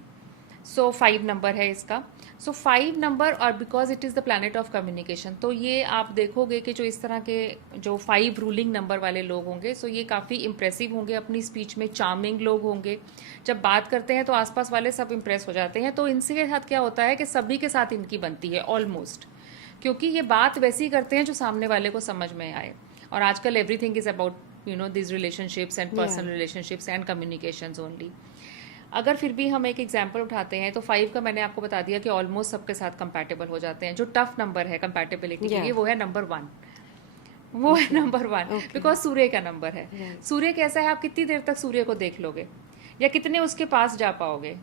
सो 5 नंबर है इसका। सो 5 नंबर, और because it is the planet of communication, तो ये आप देखोगे कि जो इस तरह के जो 5 रूलिंग नंबर वाले लोग होंगे, सो ये काफ़ी इंप्रेसिव होंगे अपनी स्पीच में, चार्मिंग लोग होंगे। जब बात करते हैं तो आसपास वाले सब इंप्रेस हो जाते हैं। तो इनसे के साथ क्या होता है कि सभी के साथ इनकी बनती है ऑलमोस्ट, क्योंकि ये बात वैसी करते हैं जो सामने वाले को समझ में आए। और आजकल everything is about this relationships and personal relationships and communications only. अगर फिर भी हम एक एग्जाम्पल उठाते हैं तो 5 का मैंने आपको बता दिया कि ऑलमोस्ट सबके साथ कंपैटिबल हो जाते हैं। जो टफ नंबर है कंपैटिबिलिटी के लिए, वो है नंबर 1, वो है नंबर 1, बिकॉज सूर्य का नंबर है। सूर्य कैसा है, आप कितनी देर तक सूर्य को देख लोगे या कितने उसके पास जा पाओगे?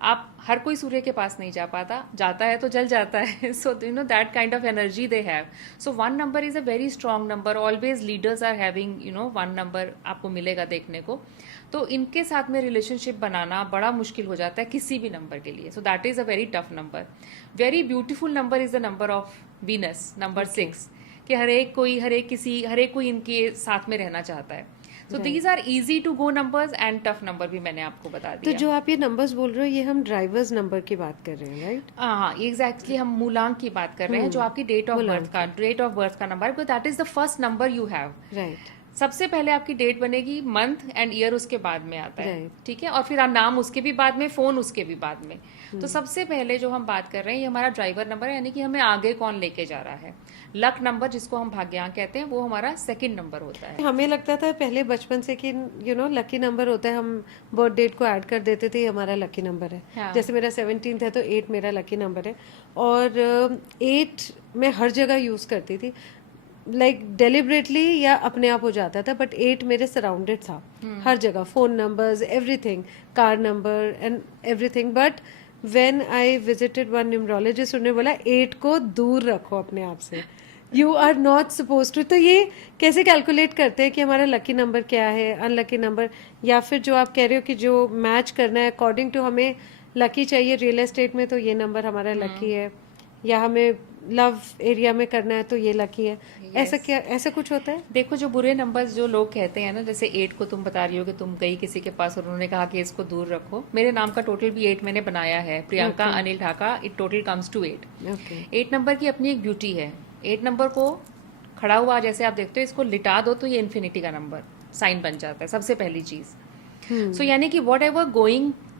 आप हर कोई सूर्य के पास नहीं जा पाता, जाता है तो जल जाता है. So you know that kind of energy they have. So 1 number is a very strong number. Always leaders are having 1 number आपको मिलेगा देखने को. तो इनके साथ में रिलेशनशिप बनाना बड़ा मुश्किल हो जाता है किसी भी नंबर के लिए. सो that is a very tough number. Very beautiful number is the number of Venus, number 6, कि हर एक कोई इनके साथ में रहना चाहता है. So these are easy to go numbers and tough number भी मैंने आपको बता तो दिया. जो आप ये नंबर्स बोल रहे हो ये हम ड्राइवर्स नंबर की बात कर रहे हैं, राइट? हाँ, एग्जैक्टली हम मूलांक की बात कर रहे हैं, जो आपकी डेट ऑफ बर्थ का number, because that is the first number you have. Right. सबसे पहले आपकी डेट बनेगी, मंथ एंड ईयर उसके बाद में आता है. Right. ठीक है, और फिर नाम उसके भी बाद में, फोन उसके भी बाद में. तो सबसे पहले जो हम बात कर रहे हैं ये हमारा ड्राइवर नंबर है, यानी कि हमें आगे कौन लेके जा रहा है. लक नंबर जिसको हम भाग्यांक कहते हैं वो हमारा सेकंड नंबर होता है. हमें लगता था पहले बचपन से कि लकी नंबर होता है, हम बर्थ डेट को ऐड कर देते थे, ये हमारा लकी नंबर है. हाँ. जैसे मेरा 17 है तो 8 मेरा लकी नंबर है. और 8 मैं हर जगह यूज करती थी, लाइक डेलिबरेटली या अपने आप हो जाता था, बट 8 मेरे सराउंडेड था हर जगह, phone numbers, everything, car number and everything. But when I visited one numerologist, उन्होंने बोला 8 को दूर रखो अपने आप से, you are not suppose to. तो ये कैसे कैलकुलेट करते हैं कि हमारा लकी नंबर क्या है, अनलकी नंबर, या फिर जो आप कह रहे हो कि जो मैच करना है अकॉर्डिंग टू हमें लकी चाहिए रियल एस्टेट में तो ये नंबर हमारा लकी है, या हमें लव एरिया में करना है तो ये लकी है. ऐसा कुछ होता है? देखो, जो बुरे नंबर्स जो लोग कहते हैं ना, जैसे 8 को तुम बता रही हो कि तुम गई किसी के पास और उन्होंने कहा कि इसको दूर रखो. मेरे नाम का टोटल भी 8 मैंने बनाया है, Priyanka Anil Dhaka. It total comes to 8. 8 number की अपनी एक ब्यूटी है. 8 नंबर को खड़ा हुआ जैसे आप देखते हो, इसको लिटा दो तो ये इन्फिनिटी का नंबर साइन बन जाता है, सबसे पहली चीज. सो यानी कि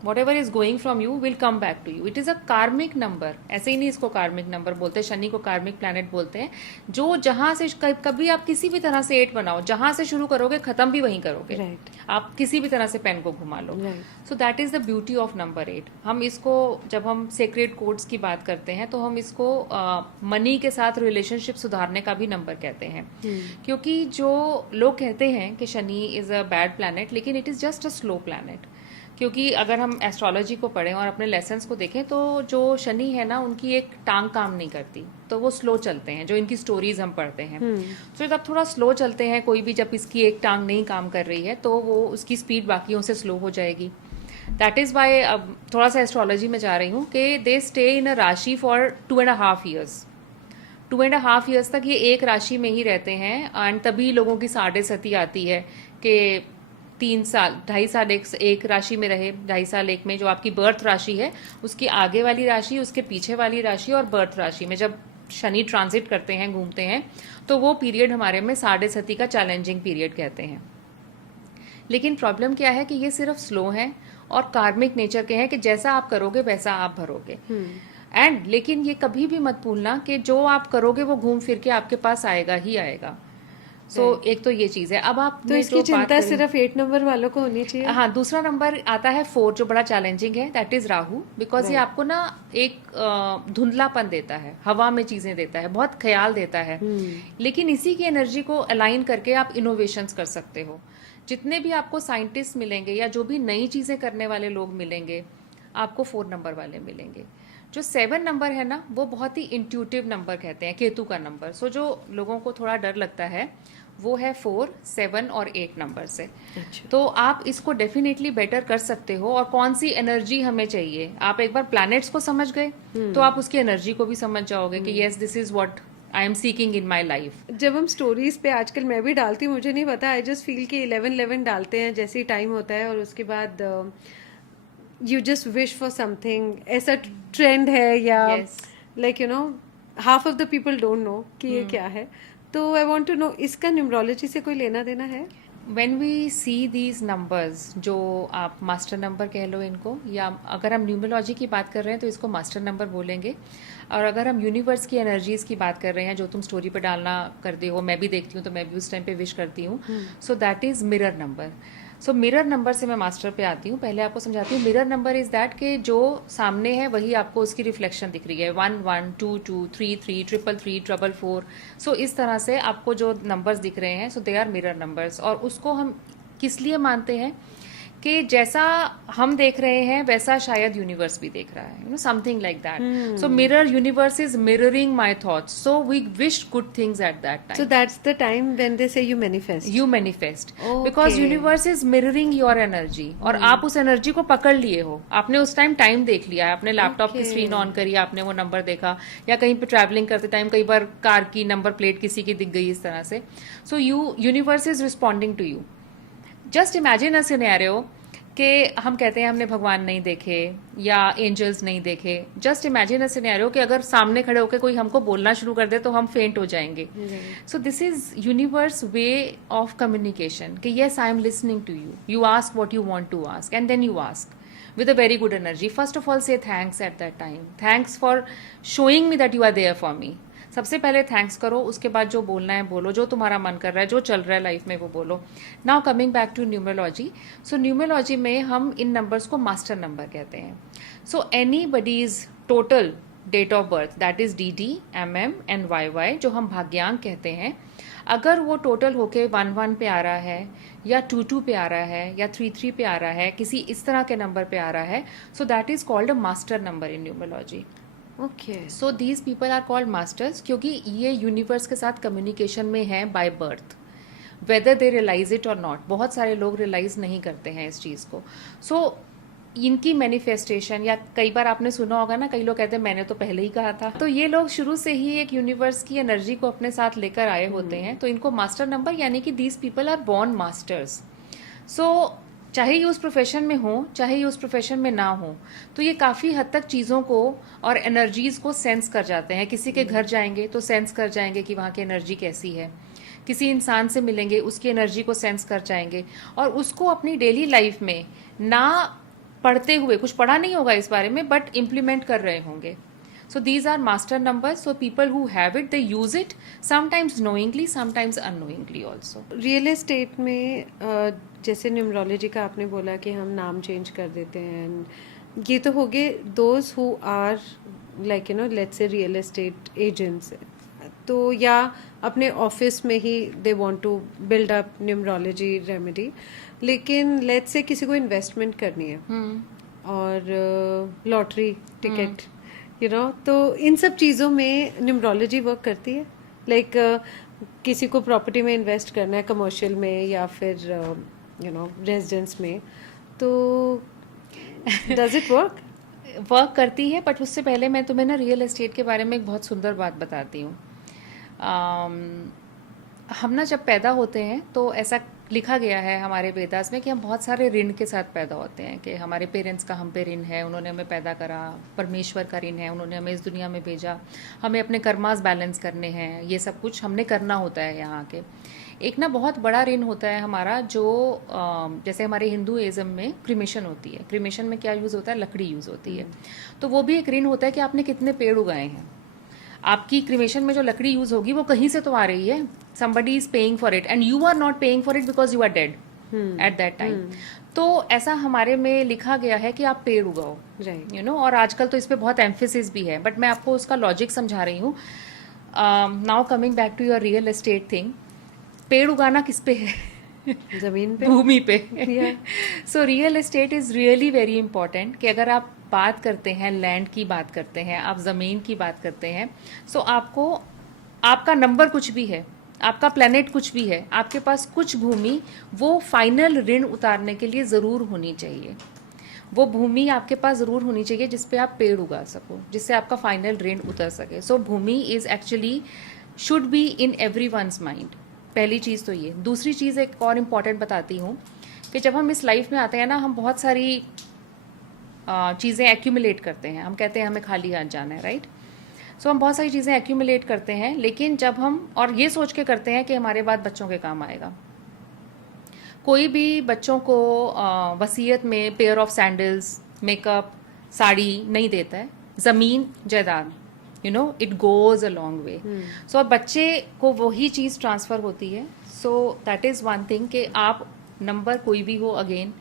whatever is going from you will come back to you. It is a karmic number. ऐसे ही नहीं इसको कार्मिक नंबर बोलते हैं, शनि को कार्मिक प्लैनेट बोलते हैं. जो जहां से कभी आप किसी भी तरह से 8 बनाओ, जहां से शुरू करोगे खत्म भी वहीं करोगे. Right. आप किसी भी तरह से पेन को घुमा लो. So that is the beauty of number 8. हम इसको जब हम सेक्रेड कोड्स की बात करते हैं तो हम इसको मनी के साथ रिलेशनशिप सुधारने का भी नंबर कहते हैं. क्योंकि जो लोग कहते हैं कि Shani is a bad planet, लेकिन it is just a slow planet. क्योंकि अगर हम एस्ट्रोलॉजी को पढ़ें और अपने लेसन्स को देखें तो जो शनि है ना, उनकी एक टांग काम नहीं करती, तो वो स्लो चलते हैं. जो इनकी स्टोरीज हम पढ़ते हैं, तो जब थोड़ा स्लो चलते हैं कोई भी, जब इसकी एक टांग नहीं काम कर रही है तो वो उसकी स्पीड बाकियों से स्लो हो जाएगी. दैट इज वाई, अब थोड़ा सा एस्ट्रोलॉजी में जा रही हूँ, कि दे स्टे इन अ राशि फॉर 2.5 years. 2.5 years तक ये एक राशि में ही रहते हैं. एंड तभी लोगों की साढ़े सती आती है कि 3 साल 2.5 साल एक राशि में रहे, 2.5 साल एक में. जो आपकी बर्थ राशि है उसकी आगे वाली राशि, उसके पीछे वाली राशि और बर्थ राशि में जब शनि ट्रांजिट करते हैं, घूमते हैं, तो वो पीरियड हमारे में साढ़े सती का चैलेंजिंग पीरियड कहते हैं. लेकिन प्रॉब्लम क्या है कि ये सिर्फ स्लो है और कार्मिक नेचर के हैं, कि जैसा आप करोगे वैसा आप भरोगे. एंड लेकिन ये कभी भी मत भूलना कि जो आप करोगे वो घूम फिर के आपके पास आएगा ही आएगा. एक तो ये चीज है. अब आप तो इसकी चिंता सिर्फ 8 नंबर वालों को होनी चाहिए. हाँ, दूसरा नंबर आता है 4, जो बड़ा चैलेंजिंग है. That is Rahu. बिकॉज ये आपको ना एक धुंधलापन देता है, हवा में चीजें देता है, बहुत ख्याल देता है. लेकिन इसी की एनर्जी को अलाइन करके आप इनोवेशंस कर सकते हो. जितने भी आपको साइंटिस्ट मिलेंगे या जो भी नई चीजें करने वाले लोग मिलेंगे, आपको 4 नंबर वाले मिलेंगे. जो 7 नंबर है ना, वो बहुत ही इंट्यूटिव नंबर कहते हैं, केतु का नंबर. सो जो लोगों को थोड़ा डर लगता है वो है 4, 7 और 8 नंबर से. तो आप इसको डेफिनेटली बेटर कर सकते हो. और कौन सी एनर्जी हमें चाहिए, आप एक बार प्लैनेट्स को समझ गए तो आप उसकी एनर्जी को भी समझ जाओगे कि yes, this is what I am seeking in my life. जब हम स्टोरीज पे आजकल मैं भी डालती हूँ, मुझे नहीं पता, आई जस्ट फील कि 11 डालते हैं जैसे ही टाइम होता है, और उसके बाद you just wish for something. ऐसा ट्रेंड है, या like half of the people don't know कि ये क्या है. तो आई वांट टू नो, इसका न्यूमरोलॉजी से कोई लेना देना है? When we see these numbers, जो आप मास्टर नंबर कह लो इनको, या अगर हम न्यूमरोलॉजी की बात कर रहे हैं तो इसको मास्टर नंबर बोलेंगे. और अगर हम यूनिवर्स की एनर्जीज की बात कर रहे हैं, जो तुम स्टोरी पे डालना करते हो, मैं भी देखती हूँ तो मैं भी उस टाइम पे विश करती हूँ. So that is mirror number. So mirror number से मैं मास्टर पे आती हूँ. पहले आपको समझाती हूँ. मिरर नंबर इज दैट कि जो सामने है वही आपको उसकी रिफ्लेक्शन दिख रही है. 1 1 2 2 3 3 3 3 4 4. सो इस तरह से आपको जो नंबर्स दिख रहे हैं, so they are mirror numbers. और उसको हम किस लिए मानते हैं कि जैसा हम देख रहे हैं वैसा शायद यूनिवर्स भी देख रहा है, you know, something like that. So mirror universe is mirroring my thoughts, so we wish good things at that So time. that's the time when they say you manifest. You manifest Okay. Because universe is mirroring your energy, और आप उस energy को पकड़ लिए हो. आपने उस time देख लिया है, आपने लैपटॉप की Okay. स्क्रीन ऑन करी, आपने वो नंबर देखा, या कहीं पे ट्रैवलिंग करते टाइम कई बार कार की नंबर प्लेट किसी की दिख गई इस तरह से. So universe is responding to you. Just imagine a scenario कि हम कहते हैं हमने भगवान नहीं देखे या एंजल्स नहीं देखे. जस्ट इमेजिन अ सिनेरियो कि अगर सामने खड़े होकर कोई हमको बोलना शुरू कर दे तो हम फेंट हो जाएंगे. So this is universe way of communication कि yes I am listening to you, you ask what you want to ask and then you ask with a very good energy. First of all, say thanks at that time. Thanks for showing me that you are there for me. सबसे पहले thanks करो, उसके बाद जो बोलना है बोलो, जो तुम्हारा मन कर रहा है, जो चल रहा है लाइफ में वो बोलो. Now coming back to numerology. So numerology में हम इन नंबर्स को मास्टर नंबर कहते हैं. So anybody's total date of birth, that is DD, MM and YY, जो हम भाग्यांक कहते हैं, अगर वो टोटल होके 1-1 पे आ रहा है या 2-2 पे आ रहा है या 3-3 पे आ रहा है, किसी इस तरह के नंबर पे आ रहा है, so that is called a master number in numerology. Okay. So these people are called masters, क्योंकि ये यूनिवर्स के साथ कम्युनिकेशन में है by birth, whether they realise it और नॉट. बहुत सारे लोग रियलाइज नहीं करते हैं इस चीज़ को. सो इनकी मैनिफेस्टेशन, या कई बार आपने सुना होगा ना, कई लोग कहते हैं मैंने तो पहले ही कहा था. तो ये लोग शुरू से ही एक यूनिवर्स की एनर्जी को अपने साथ लेकर आए होते हैं, तो इनको मास्टर नंबर, यानी कि these people are born masters. So चाहे ये उस प्रोफेशन में हो, चाहे ये उस प्रोफेशन में ना हो, तो ये काफ़ी हद तक चीज़ों को और एनर्जीज को सेंस कर जाते हैं. किसी के घर जाएंगे तो सेंस कर जाएंगे कि वहाँ की एनर्जी कैसी है. किसी इंसान से मिलेंगे, उसकी एनर्जी को सेंस कर जाएंगे, और उसको अपनी डेली लाइफ में ना पढ़ते हुए, कुछ पढ़ा नहीं होगा इस बारे में, बट इम्प्लीमेंट कर रहे होंगे. So these are master numbers. So people who have it, they use it, sometimes knowingly, sometimes unknowingly also. Real estate में जैसे न्यूमरोलॉजी का आपने बोला कि हम नाम चेंज कर देते हैं, and ये तो हो गए those who are like you know let's say real estate agents, तो या अपने ऑफिस में ही they want to build up numerology remedy. लेकिन लेट्स से किसी को इन्वेस्टमेंट करनी है और लॉटरी टिकट, यू नो, तो इन सब चीज़ों में न्यूमरोलॉजी वर्क करती है. लाइक किसी को प्रॉपर्टी में इन्वेस्ट करना है, कमर्शियल में या फिर यू नो रेजिडेंस में, तो डज इट वर्क? वर्क करती है, बट उससे पहले मैं तुम्हें ना रियल एस्टेट के बारे में एक बहुत सुंदर बात बताती हूँ. हम ना जब पैदा होते हैं तो ऐसा लिखा गया है हमारे वेदास में कि हम बहुत सारे ऋण के साथ पैदा होते हैं, कि हमारे पेरेंट्स का हम पे ऋण है, उन्होंने हमें पैदा करा, परमेश्वर का ऋण है, उन्होंने हमें इस दुनिया में भेजा, हमें अपने कर्मास बैलेंस करने हैं, ये सब कुछ हमने करना होता है यहाँ के. एक ना बहुत बड़ा ऋण होता है हमारा, जो जैसे हमारे हिंदुइज्म में क्रिमेशन होती है. क्रिमेशन में क्या यूज़ होता है? लकड़ी यूज़ होती है. तो वो भी एक ऋण होता है कि आपने कितने पेड़ उगाए हैं. आपकी क्रिमेशन में जो लकड़ी यूज होगी वो कहीं से तो आ रही है. somebody is paying for it and you are not paying for it because you are dead at that time. तो ऐसा हमारे में लिखा गया है कि आप पेड़ उगाओ, यू नो, और आजकल तो इस पे बहुत एम्फेसिस भी है, बट मैं आपको उसका लॉजिक समझा रही हूँ. Now coming back to your real estate thing, पेड़ उगाना किस पे है? जमीन पे, भूमि पे. So real estate is really very important, कि अगर आप बात करते हैं लैंड की, बात करते हैं आप ज़मीन की, बात करते हैं, सो आपको, आपका नंबर कुछ भी है, आपका प्लेनेट कुछ भी है, आपके पास कुछ भूमि वो फाइनल ऋण उतारने के लिए ज़रूर होनी चाहिए. वो भूमि आपके पास ज़रूर होनी चाहिए जिस पे आप पेड़ उगा सको, जिससे आपका फाइनल ऋण उतर सके. सो भूमि is actually should be in every one's mind. पहली चीज़ तो ये. दूसरी चीज़ एक और इम्पॉर्टेंट बताती हूँ कि जब हम इस लाइफ में आते हैं ना, हम बहुत सारी चीज़ें एक्यूमुलेट करते हैं. हम कहते हैं हमें खाली हाथ जाना है, राइट? सो हम बहुत सारी चीज़ें एक्यूमुलेट करते हैं, लेकिन जब हम, और ये सोच के करते हैं कि हमारे बाद बच्चों के काम आएगा. कोई भी बच्चों को वसीयत में pair of sandals, makeup, sari नहीं देता है. ज़मीन, जायदाद, you know, it goes a long way. So बच्चे को वही चीज़ ट्रांसफ़र होती है. So that is one thing, कि आप नंबर कोई भी हो अगेन,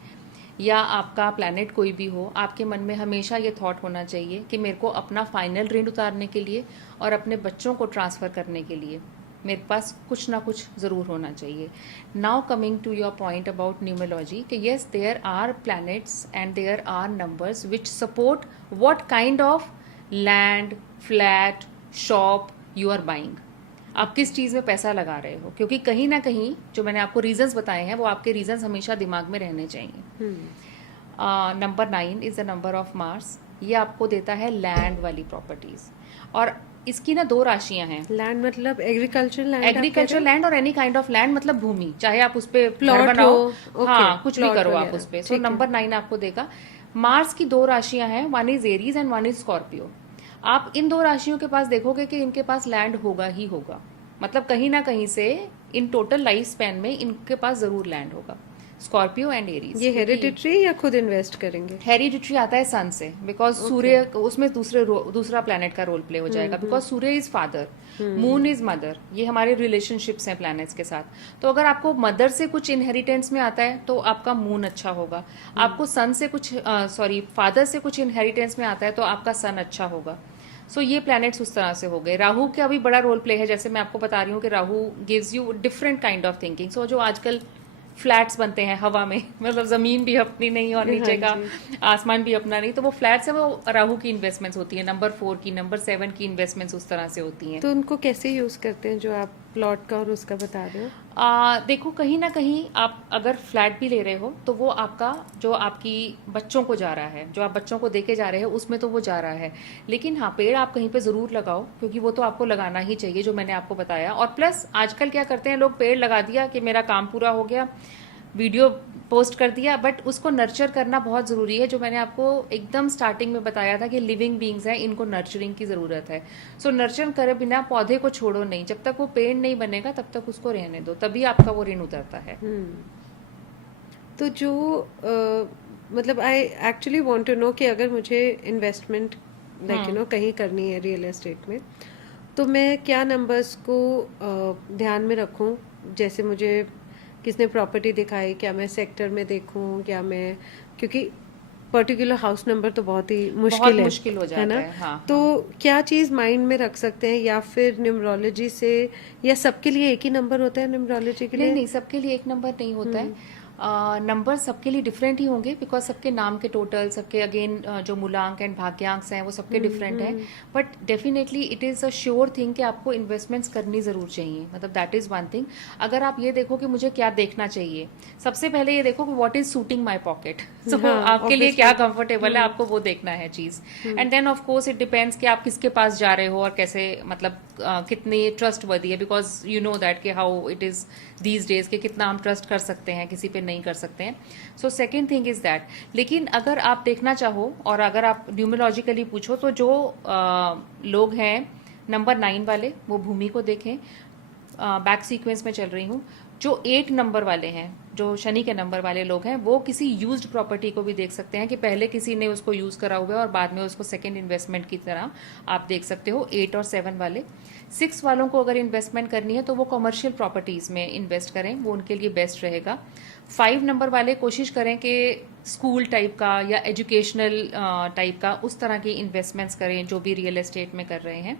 या आपका प्लैनेट कोई भी हो, आपके मन में हमेशा ये थॉट होना चाहिए कि मेरे को अपना फाइनल ऋण उतारने के लिए और अपने बच्चों को ट्रांसफ़र करने के लिए मेरे पास कुछ ना कुछ ज़रूर होना चाहिए. Now coming to your point about numerology कि yes there are planets and there are numbers which support what kind of land, flat, shop you are buying. आप किस चीज़ में पैसा लगा रहे हो, क्योंकि कहीं ना कहीं जो मैंने आपको रीजंस बताए हैं वो आपके रीजंस हमेशा दिमाग में रहने चाहिए. Number 9 is the number of Mars. ये आपको देता है लैंड वाली प्रॉपर्टीज, और इसकी ना 2 राशियां हैं. लैंड मतलब एग्रीकल्चर लैंड? एग्रीकल्चर लैंड और एनी काइंड ऑफ लैंड, मतलब भूमि, चाहे आप उस पे Plot घर बनाओ, हो, okay, हाँ कुछ भी plot करो आप वगैरह, उस पे. सो ठीक है. नंबर 9 आपको देगा. मार्स की 2 राशियां हैं, one is Aries and one is Scorpio. आप इन 2 राशियों के पास देखोगे कि इनके पास लैंड होगा ही होगा, मतलब कहीं ना कहीं से इन टोटल लाइफ स्पैन में इनके पास जरूर लैंड होगा. Scorpio and Aries. ये हेरिडिटरी या खुद इन्वेस्ट करेंगे? हेरिडिटरी आता है सन से, बिकॉज सूर्य उसमें दूसरा प्लैनेट का रोल प्ले हो जाएगा, because Surya is father, moon is mother. ये हमारे रिलेशनशिप्स हैं प्लैनेट्स के साथ. तो अगर आपको मदर से कुछ इनहेरिटेंस में आता है तो आपका मून अच्छा होगा. आपको सन से कुछ फादर से कुछ इनहेरिटेंस में आता है तो आपका सन अच्छा होगा. सो ये प्लैनेट्स उस तरह से हो गए. राहु का भी बड़ा रोल प्ले है, जैसे मैं आपको बता रही हूँ कि Rahu gives you different kind of thinking. So जो आजकल फ्लैट्स बनते हैं हवा में, मतलब जमीन भी अपनी नहीं और नीचे का आसमान भी अपना नहीं, तो वो फ्लैट्स है, वो राहु की इन्वेस्टमेंट्स होती है. नंबर 4 की, नंबर 7 की इन्वेस्टमेंट्स उस तरह से होती हैं. तो उनको कैसे यूज करते हैं जो आप प्लॉट का और उसका बता रहे हो? देखो कहीं ना कहीं आप अगर फ्लैट भी ले रहे हो तो वो आपका जो आपकी बच्चों को जा रहा है, जो आप बच्चों को देके जा रहे हो उसमें तो वो जा रहा है. लेकिन हाँ, पेड़ आप कहीं पे जरूर लगाओ, क्योंकि वो तो आपको लगाना ही चाहिए जो मैंने आपको बताया. और प्लस आजकल क्या करते हैं लोग, पेड़ लगा दिया कि मेरा काम पूरा हो गया, वीडियो पोस्ट कर दिया, बट उसको नर्चर करना बहुत ज़रूरी है. जो मैंने आपको एकदम स्टार्टिंग में बताया था कि लिविंग बींग्स हैं, इनको नर्चरिंग की ज़रूरत है. सो नर्चर करे बिना पौधे को छोड़ो नहीं. जब तक वो पेड़ नहीं बनेगा तब तक उसको रहने दो, तभी आपका वो ऋण उतरता है. तो जो मतलब I actually want to know कि अगर मुझे इन्वेस्टमेंट लाइक यू नो कहीं करनी है रियल एस्टेट में, तो मैं क्या नंबर्स को ध्यान में रखूं? जैसे मुझे किसने प्रॉपर्टी दिखाई, क्या मैं सेक्टर में देखूं, क्या मैं, क्योंकि पर्टिकुलर हाउस नंबर तो बहुत ही मुश्किल हो जाता है ना? हाँ, तो क्या चीज माइंड में रख सकते हैं, या फिर न्यूमरोलॉजी से, या सबके लिए एक ही नंबर होता है न्यूमरोलॉजी के लिए? नहीं, सबके लिए एक नंबर नहीं होता है. नंबर सबके लिए डिफरेंट ही होंगे, बिकॉज सबके नाम के टोटल, सबके अगेन जो मूलांक एंड भाग्यांक हैं वो सबके डिफरेंट हैं. But definitely it is a sure thing कि आपको इन्वेस्टमेंट्स करनी ज़रूर चाहिए. मतलब दैट इज़ वन थिंग. अगर आप ये देखो कि मुझे क्या देखना चाहिए, सबसे पहले ये देखो कि what is suiting my pocket. So आपके लिए क्या कंफर्टेबल है, आपको वो देखना है चीज़. And then of course it depends कि आप किसके पास जा रहे हो और कैसे, मतलब कितनी ट्रस्ट वर्दी है, बिकॉज यू नो दैट कि how it is these days के कितना हम ट्रस्ट कर सकते हैं, किसी पे नहीं कर सकते हैं. So second thing is that. लेकिन अगर आप देखना चाहो और अगर आप न्यूमरोलॉजिकली पूछो तो जो लोग हैं नंबर 9 वाले, वो भूमि को देखें. बैक सीक्वेंस में चल रही हूँ. जो 8 नंबर वाले हैं, जो शनि के नंबर वाले लोग हैं, वो किसी यूज्ड प्रॉपर्टी को भी देख सकते हैं कि पहले किसी ने उसको यूज करा हुआ है और बाद में उसको सेकंड इन्वेस्टमेंट की तरह आप देख सकते हो. 8 और 7 वाले. 6 वालों को अगर इन्वेस्टमेंट करनी है तो वो कमर्शियल प्रॉपर्टीज में इन्वेस्ट करें, वो उनके लिए बेस्ट रहेगा. 5 नंबर वाले कोशिश करें कि स्कूल टाइप का या एजुकेशनल टाइप का उस तरह की इन्वेस्टमेंट्स करें जो भी रियल एस्टेट में कर रहे हैं.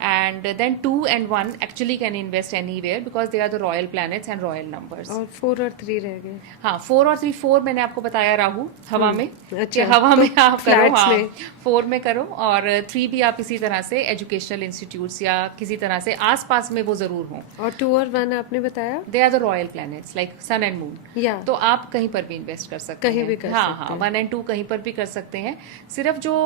And then 2 and 1 actually can invest anywhere because they are the royal planets and royal numbers. और 4 और 3 रह गए. हाँ, 4 और 3. 4 मैंने आपको बताया राहु हवा में, अच्छा, हवा तो में आप करो. हाँ, में 4 में करो. और 3 भी आप इसी तरह से एजुकेशनल इंस्टीट्यूट्स या किसी तरह से आसपास में वो जरूर हों. और 2 और 1 आपने बताया they are the royal planets like sun and moon. या तो आप कहीं पर भी इन्वेस्ट कर सकते कहीं हैं. भी कर हाँ सकते हाँ, हैं. 1 एंड 2 कहीं पर भी कर सकते हैं. सिर्फ जो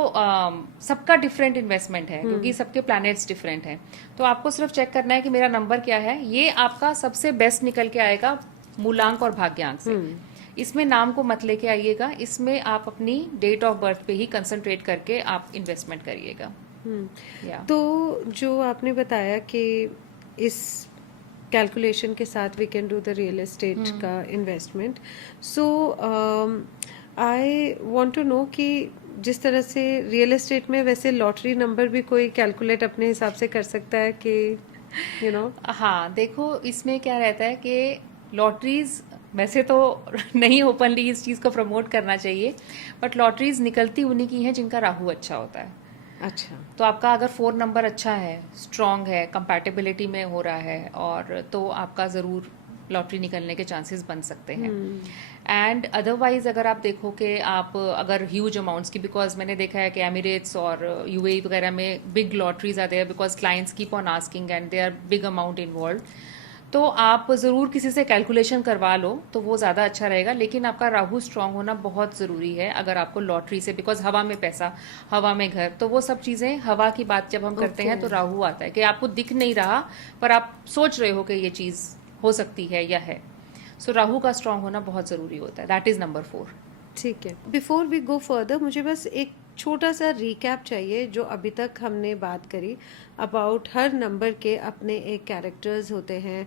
सबका डिफरेंट इन्वेस्टमेंट है, क्योंकि सबके प्लैनेट्स डिफरेंट हैं. तो आपको सिर्फ चेक करना है कि मेरा नंबर क्या है. ये आपका सबसे बेस्ट निकल के आएगा मूलांक और भाग्यांक से. इसमें नाम को मत लेके आइएगा, इसमें आप अपनी डेट ऑफ बर्थ पे ही कंसंट्रेट करके आप इन्वेस्टमेंट करिएगा. तो जो आपने बताया कि इस कैलकुलेशन के साथ we can do the real estate का investment. So I want to know कि जिस तरह से रियल एस्टेट में, वैसे लॉटरी नंबर भी कोई कैलकुलेट अपने हिसाब से कर सकता है कि यू नो? हाँ, देखो इसमें क्या रहता है कि लॉटरीज वैसे तो नहीं ओपनली इस चीज़ को प्रमोट करना चाहिए, बट लॉटरीज निकलती उन्हीं की हैं जिनका राहु अच्छा होता है. अच्छा, तो आपका अगर 4 नंबर अच्छा है, स्ट्रांग है, कंपैटिबिलिटी में हो रहा है, और तो आपका ज़रूर लॉटरी निकलने के चांसेस बन सकते हैं। एंड अदरवाइज अगर आप देखो कि आप अगर ह्यूज अमाउंट्स की, बिकॉज मैंने देखा है कि एमिरेट्स और यूएई वगैरह में बिग लॉटरीज आते हैं because clients keep on asking and they are big amount involve, तो आप ज़रूर किसी से कैलकुलेशन करवा लो तो वो ज़्यादा अच्छा रहेगा। लेकिन आपका राहु स्ट्रांग होना बहुत ज़रूरी है अगर आपको लॉटरी से, बिकॉज हवा में पैसा, हवा में घर, तो वो सब चीज़ें, हवा की बात जब हम करते हैं तो राहु आता है कि आपको दिख नहीं रहा पर आप सोच रहे हो कि ये चीज़ हो सकती है या है। सो राहु का स्ट्रांग होना बहुत ज़रूरी होता है। That is number 4। ठीक है। बिफोर वी गो फर्दर, मुझे बस एक छोटा सा रिकैप चाहिए जो अभी तक हमने बात करी अबाउट हर नंबर के अपने एक कैरेक्टर्स होते हैं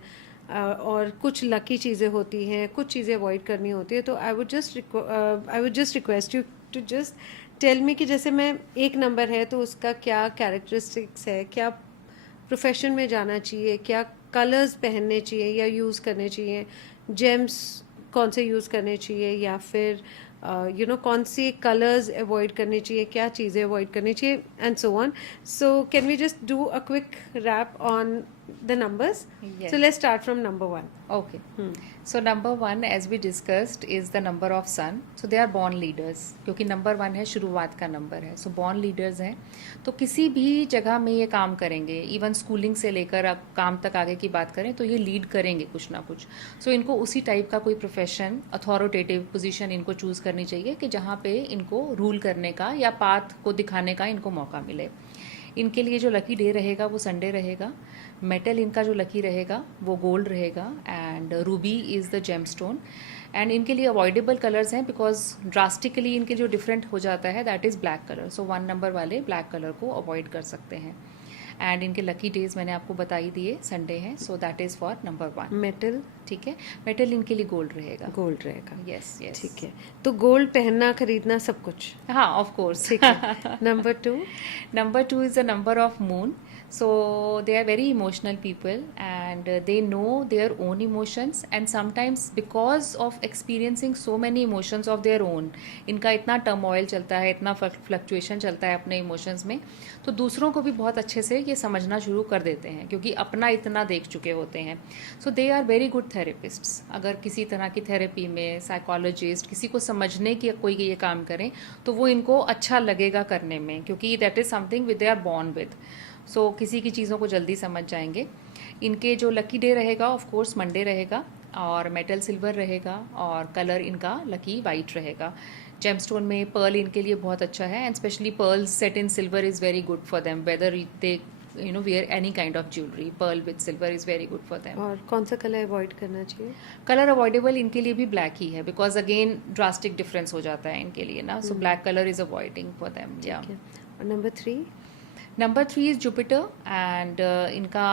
और कुछ लकी चीज़ें होती हैं, कुछ चीज़ें अवॉइड करनी होती है। तो I would just request you to just tell me कि जैसे मैं एक नंबर है तो उसका क्या कैरेक्टरिस्टिक्स है, क्या प्रोफेशन में जाना चाहिए, क्या कलर्स पहनने चाहिए या यूज़ करने चाहिए, जेम्स कौन से यूज़ करने चाहिए, या फिर कौन सी कलर्स अवॉइड करनी चाहिए, क्या चीज़ें अवॉइड करनी चाहिए, and so on. So can we just do a quick wrap on the numbers? Yes. So let's start from number 1. Okay. So number 1, as we discussed, is the number of sun. So they are born leaders. क्योंकि number 1 है, शुरुआत का number है, सो born leaders हैं। तो किसी भी जगह में ये काम करेंगे, इवन स्कूलिंग से लेकर आप काम तक आगे की बात करें तो ये लीड करेंगे कुछ ना कुछ। सो इनको उसी टाइप का कोई प्रोफेशन, अथॉरिटेटिव पोजीशन इनको चूज करनी चाहिए कि जहाँ पे इनको रूल करने का या पाथ को दिखाने का इनको मौका मिले। इनके लिए जो लकी डे रहेगा वो संडे रहेगा। मेटल इनका जो लकी रहेगा वो गोल्ड रहेगा, and Ruby is the gemstone. And इनके लिए अवॉइडेबल कलर्स हैं बिकॉज ड्रास्टिकली इनके जो डिफरेंट हो जाता है that is black colour. So 1 number वाले ब्लैक कलर को अवॉइड कर सकते हैं। एंड इनके लकी डेज मैंने आपको बता ही दिए, संडे है, so that is for number 1। Metal, ठीक है, मेटल इनके लिए गोल्ड रहेगा। गोल्ड रहेगा। यस यस, ठीक है। तो गोल्ड पहनना, खरीदना, सब कुछ। हाँ, ऑफ कोर्स। ठीक है। Number 2, Number 2 is the number of moon. So they are very emotional people and they know their own emotions, and sometimes because of experiencing so many emotions of their own, इनका इतना turmoil चलता है, इतना fluctuation चलता है अपने emotions में, तो दूसरों को भी बहुत अच्छे से ये समझना शुरू कर देते हैं क्योंकि अपना इतना देख चुके होते हैं। So they are very good therapists. अगर किसी तरह की थेरेपी में साइकोलॉजिस्ट किसी को समझने की कोई ये काम करें तो वो इनको अच्छा लगेगा करने में, क्योंकि that is something with they are born with. So किसी की चीज़ों को जल्दी समझ जाएंगे। इनके जो लकी डे रहेगा ऑफ कोर्स मंडे रहेगा, और मेटल सिल्वर रहेगा, और कलर इनका लकी वाइट रहेगा। जेमस्टोन में पर्ल इनके लिए बहुत अच्छा है, and specially pearl set in silver is very good for them, whether they wear any kind of jewelry, pearl with silver is very good for them. और कौन सा कलर अवॉइड करना चाहिए? कलर अवॉइडेबल इनके लिए भी ब्लैक ही है because again drastic difference हो जाता है इनके लिए ना, so black colour is avoiding for them. या और number 3, number 3 is Jupiter, and इनका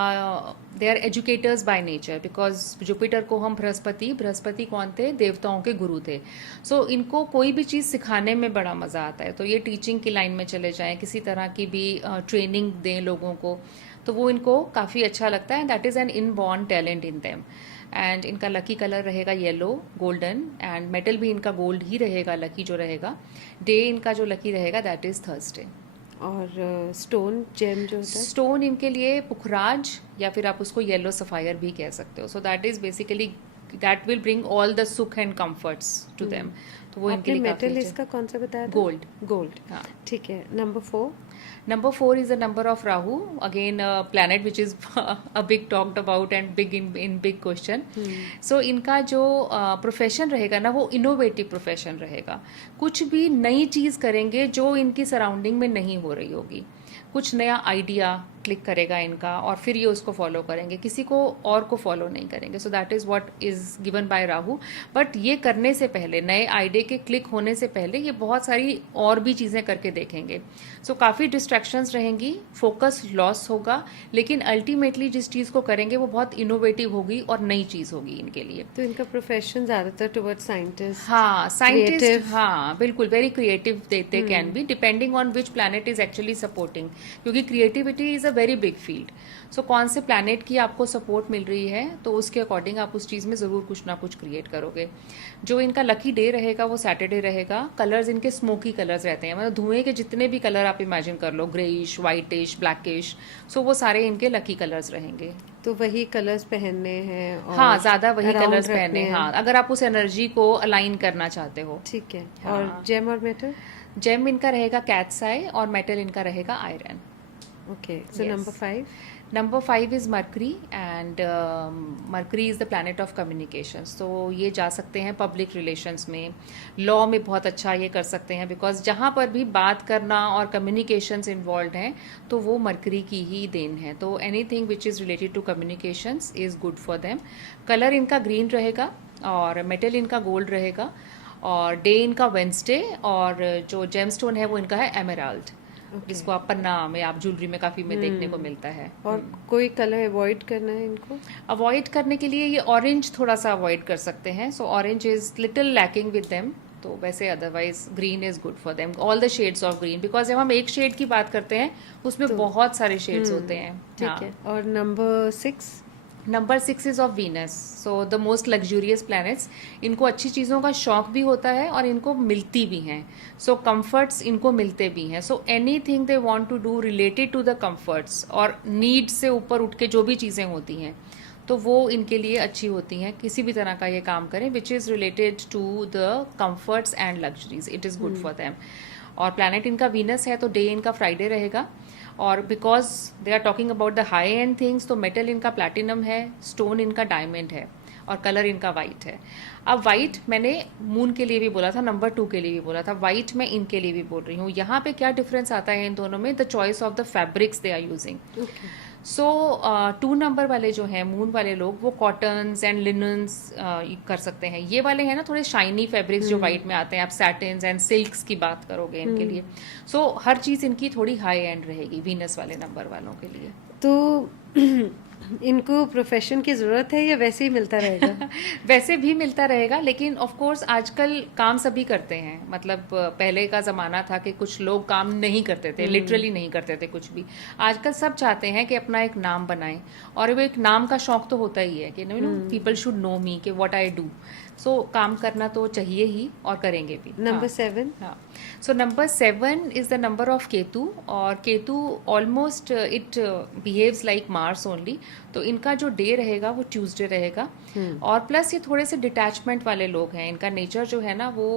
they are educators by nature because Jupiter को हम बृहस्पति कौन थे? देवताओं के गुरु थे। सो इनको कोई भी चीज़ सिखाने में बड़ा मज़ा आता है, तो ये टीचिंग की लाइन में चले जाएं, किसी तरह की भी ट्रेनिंग दें लोगों को, तो वो इनको काफ़ी अच्छा लगता है, that is an inborn talent in them. And इनका लकी कलर रहेगा येलो, गोल्डन, एंड मेटल भी इनका गोल्ड ही रहेगा लकी जो रहेगा। डे इनका जो लकी रहेगा दैट इज़ थर्सडे। और स्टोन, जेम जो होता है? स्टोन इनके लिए पुखराज, या फिर आप उसको येलो सफायर भी कह सकते हो। सो that is basically that will bring all the सुख एंड कंफर्ट्स टू देम। तो वो इनके लिए मेटल इसका कौन सा बताया था? गोल्ड। गोल्ड, हाँ। ठीक है। Number 4, Number 4 is the number of Rahu, again a planet which is a big talked about and big in big question. So इनका जो प्रोफेशन रहेगा ना वो इनोवेटिव प्रोफेशन रहेगा। कुछ भी नई चीज़ करेंगे जो इनकी सराउंडिंग में नहीं हो रही होगी, कुछ नया आइडिया क्लिक करेगा इनका और फिर ये उसको फॉलो करेंगे, किसी को और को फॉलो नहीं करेंगे। सो that is what is given by Rahu. But ये करने से पहले, नए आइडिया के क्लिक होने से पहले ये बहुत सारी और भी चीज़ें करके देखेंगे। सो काफ़ी डिस्ट्रैक्शंस रहेंगी, फोकस लॉस होगा, लेकिन अल्टीमेटली जिस चीज़ को करेंगे वो बहुत इनोवेटिव होगी और नई चीज़ होगी इनके लिए। तो इनका प्रोफेशन ज़्यादातर टुवर्ड साइंटिस्ट? हाँ, साइंटिस्ट, हाँ बिल्कुल, very creative they can be, depending on which planet is actually supporting, क्योंकि creativity is a very big field. So कौन से प्लैनेट की आपको सपोर्ट मिल रही है तो उसके अकॉर्डिंग आप उस चीज़ में ज़रूर कुछ ना कुछ क्रिएट करोगे. जो इनका लकी डे रहेगा वो सैटरडे रहेगा. कलर्स इनके स्मोकी कलर्स रहते हैं, मतलब धुएं के जितने भी कलर आप इमेजिन कर लो, ग्रेइश, वाइटिश, ब्लैकिश, सो वो सारे इनके लकी कलर्स रहेंगे. तो वही कलर्स पहनने हैं और हाँ, ज्यादा वही around कलर्स रखने पहने. हैं. हाँ, अगर आप उस एनर्जी को अलाइन करना चाहते हो. ठीक है. हाँ. और जेम और मेटल? जेम इनका रहेगा कैट्स आई और मेटल इनका रहेगा iron. Okay. So Yes. Number 5? Number 5 is Mercury, and Mercury is the planet of communications. तो ये जा सकते हैं पब्लिक रिलेशंस में, लॉ में बहुत अच्छा ये कर सकते हैं, बिकॉज जहाँ पर भी बात करना और कम्युनिकेशंस इन्वॉल्व हैं तो वो मरकरी की ही देन है. तो anything which is related to communications is good for them. Colour इनका ग्रीन रहेगा और मेटल इनका गोल्ड रहेगा और डे इनका वेंसडे और जो जेमस्टोन है वो इनका है एमेराल्ड, जिसको आप पन्ना में, आप ज्वेलरी में काफी में देखने को मिलता है. और कोई कलर अवॉइड करना है इनको? अवॉइड करने के लिए ये ऑरेंज थोड़ा सा अवॉइड कर सकते हैं. सो orange is little lacking with them. तो वैसे otherwise green is good for them, all the shades of green, because जब हम एक शेड की बात करते हैं उसमें बहुत सारे शेड्स होते हैं. ठीक है. और number 6? Number 6 is of Venus. So the most luxurious planets. इनको अच्छी चीज़ों का शौक भी होता है और इनको मिलती भी हैं. सो कंफर्ट्स इनको मिलते भी हैं. So anything they want to do related to the comforts और नीड से ऊपर उठ के जो भी चीज़ें होती हैं तो वो इनके लिए अच्छी होती हैं. किसी भी तरह का ये काम करें which is related to the comforts and luxuries, it is good for them. और प्लैनेट इनका वीनस है तो डे इनका फ्राइडे रहेगा. और because they are talking about the high end things तो मेटल इनका प्लैटिनम है, स्टोन इनका डायमंड है और कलर इनका वाइट है. अब वाइट मैंने मून के लिए भी बोला था, नंबर 2 के लिए भी बोला था, वाइट मैं इनके लिए भी बोल रही हूँ. यहाँ पे क्या डिफरेंस आता है इन दोनों में? The choice of the fabrics they are using. सो 2 नंबर वाले जो हैं मून वाले लोग वो कॉटन्स एंड लिनन्स कर सकते हैं. ये वाले हैं ना थोड़े शाइनी फैब्रिक्स जो वाइट में आते हैं. आप सैटिन्स एंड सिल्क्स की बात करोगे इनके लिए. सो हर चीज़ इनकी थोड़ी हाई एंड रहेगी वीनस वाले नंबर वालों के लिए. तो इनको प्रोफेशन की जरूरत है या वैसे ही मिलता रहेगा? वैसे भी मिलता रहेगा, लेकिन ऑफ कोर्स आजकल काम सभी करते हैं. मतलब पहले का जमाना था कि कुछ लोग काम नहीं करते थे, लिटरली नहीं करते थे कुछ भी. आजकल सब चाहते हैं कि अपना एक नाम बनाएं और वो एक नाम का शौक तो होता ही है कि पीपल शुड नो मी कि व्हाट आई डू. सो काम करना तो चाहिए ही और करेंगे भी. नंबर 7? हाँ. So number 7 is the number of Ketu. और Ketu almost it behaves like Mars only. तो इनका जो डे रहेगा वो ट्यूसडे रहेगा. और प्लस ये थोड़े से डिटैचमेंट वाले लोग हैं. इनका नेचर जो है ना वो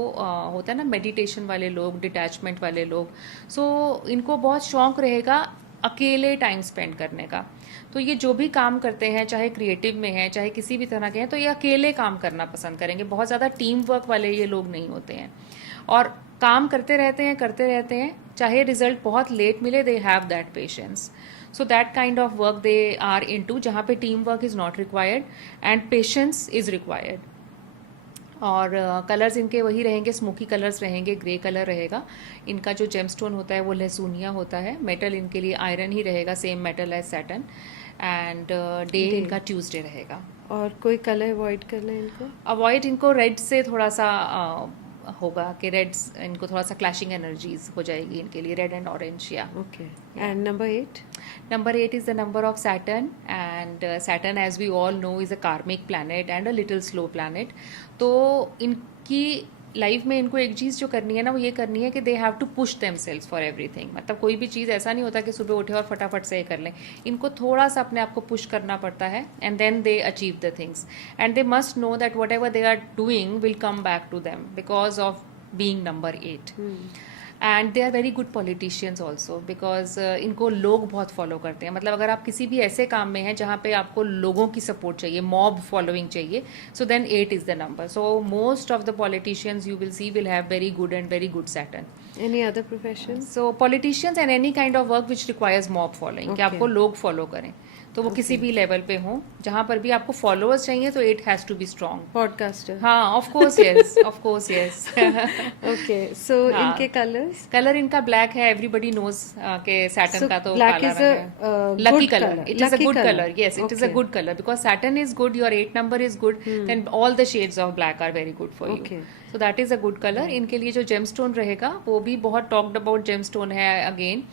होता है ना मेडिटेशन वाले लोग, डिटैचमेंट वाले लोग. सो इनको बहुत शौक रहेगा अकेले टाइम स्पेंड करने का. तो ये जो भी काम करते हैं, चाहे क्रिएटिव में है चाहे किसी भी तरह के हैं, तो ये अकेले काम करना पसंद करेंगे. बहुत ज़्यादा टीम वर्क वाले ये लोग नहीं होते हैं और काम करते रहते हैं चाहे रिजल्ट बहुत लेट मिले. They have that patience. So that kind of work they are into, जहाँ पे team work is not required and patience is required. और कलर्स इनके वही रहेंगे, स्मोकी कलर्स रहेंगे, ग्रे कलर रहेगा. इनका जो जेमस्टोन होता है वो लहसुनिया होता है. मेटल इनके लिए आयरन ही रहेगा, same metal as Saturn. And day इनका ट्यूसडे रहेगा. और कोई कलर अवॉइड करना है इनको? अवॉइड इनको रेड से थोड़ा सा होगा कि रेड्स इनको थोड़ा सा क्लैशिंग एनर्जीज हो जाएगी इनके लिए, रेड एंड ऑरेंज. या okay. And number 8? Number 8 is the number of Saturn, and Saturn, as we all know, is a karmic planet and a little slow planet. तो इनकी लाइफ में इनको एक चीज़ जो करनी है ना वो ये करनी है कि they have to push themselves for everything. मतलब कोई भी चीज़ ऐसा नहीं होता कि सुबह उठे और फटाफट से ये कर लें. इनको थोड़ा सा अपने आप को पुश करना पड़ता है and then they achieve the things. And they must know that whatever they are doing will come back to them because of being number 8. And they are very good politicians also because इनको लोग बहुत follow करते हैं. मतलब अगर आप किसी भी ऐसे काम में हैं जहाँ पे आपको लोगों की सपोर्ट चाहिए, मॉब फॉलोइंग चाहिए, so then 8 is the number. So most of the politicians you will see will have very good and very good Saturn. Any other profession? So politicians and any kind of work which requires mob following, कि आपको लोग follow करें. तो वो किसी भी level पे हो, जहाँ पर भी आपको फॉलोअर्स चाहिए तो 8 has to be strong. Podcaster? हाँ, of course yes, of course yes. Okay. So इनके कलर्स? कलर इनका ब्लैक है. एवरीबडी नोज के सैटर्न का तो black काला is रंग है. Lucky colour. It is a good colour. Yes, it is a Okay. Good colour because Saturn is good, your 8 number is good, then all the shades of black are very good for Okay. You. So that is a good colour. इनके लिए जो gemstone रहेगा वो भी बहुत talked about gemstone है again.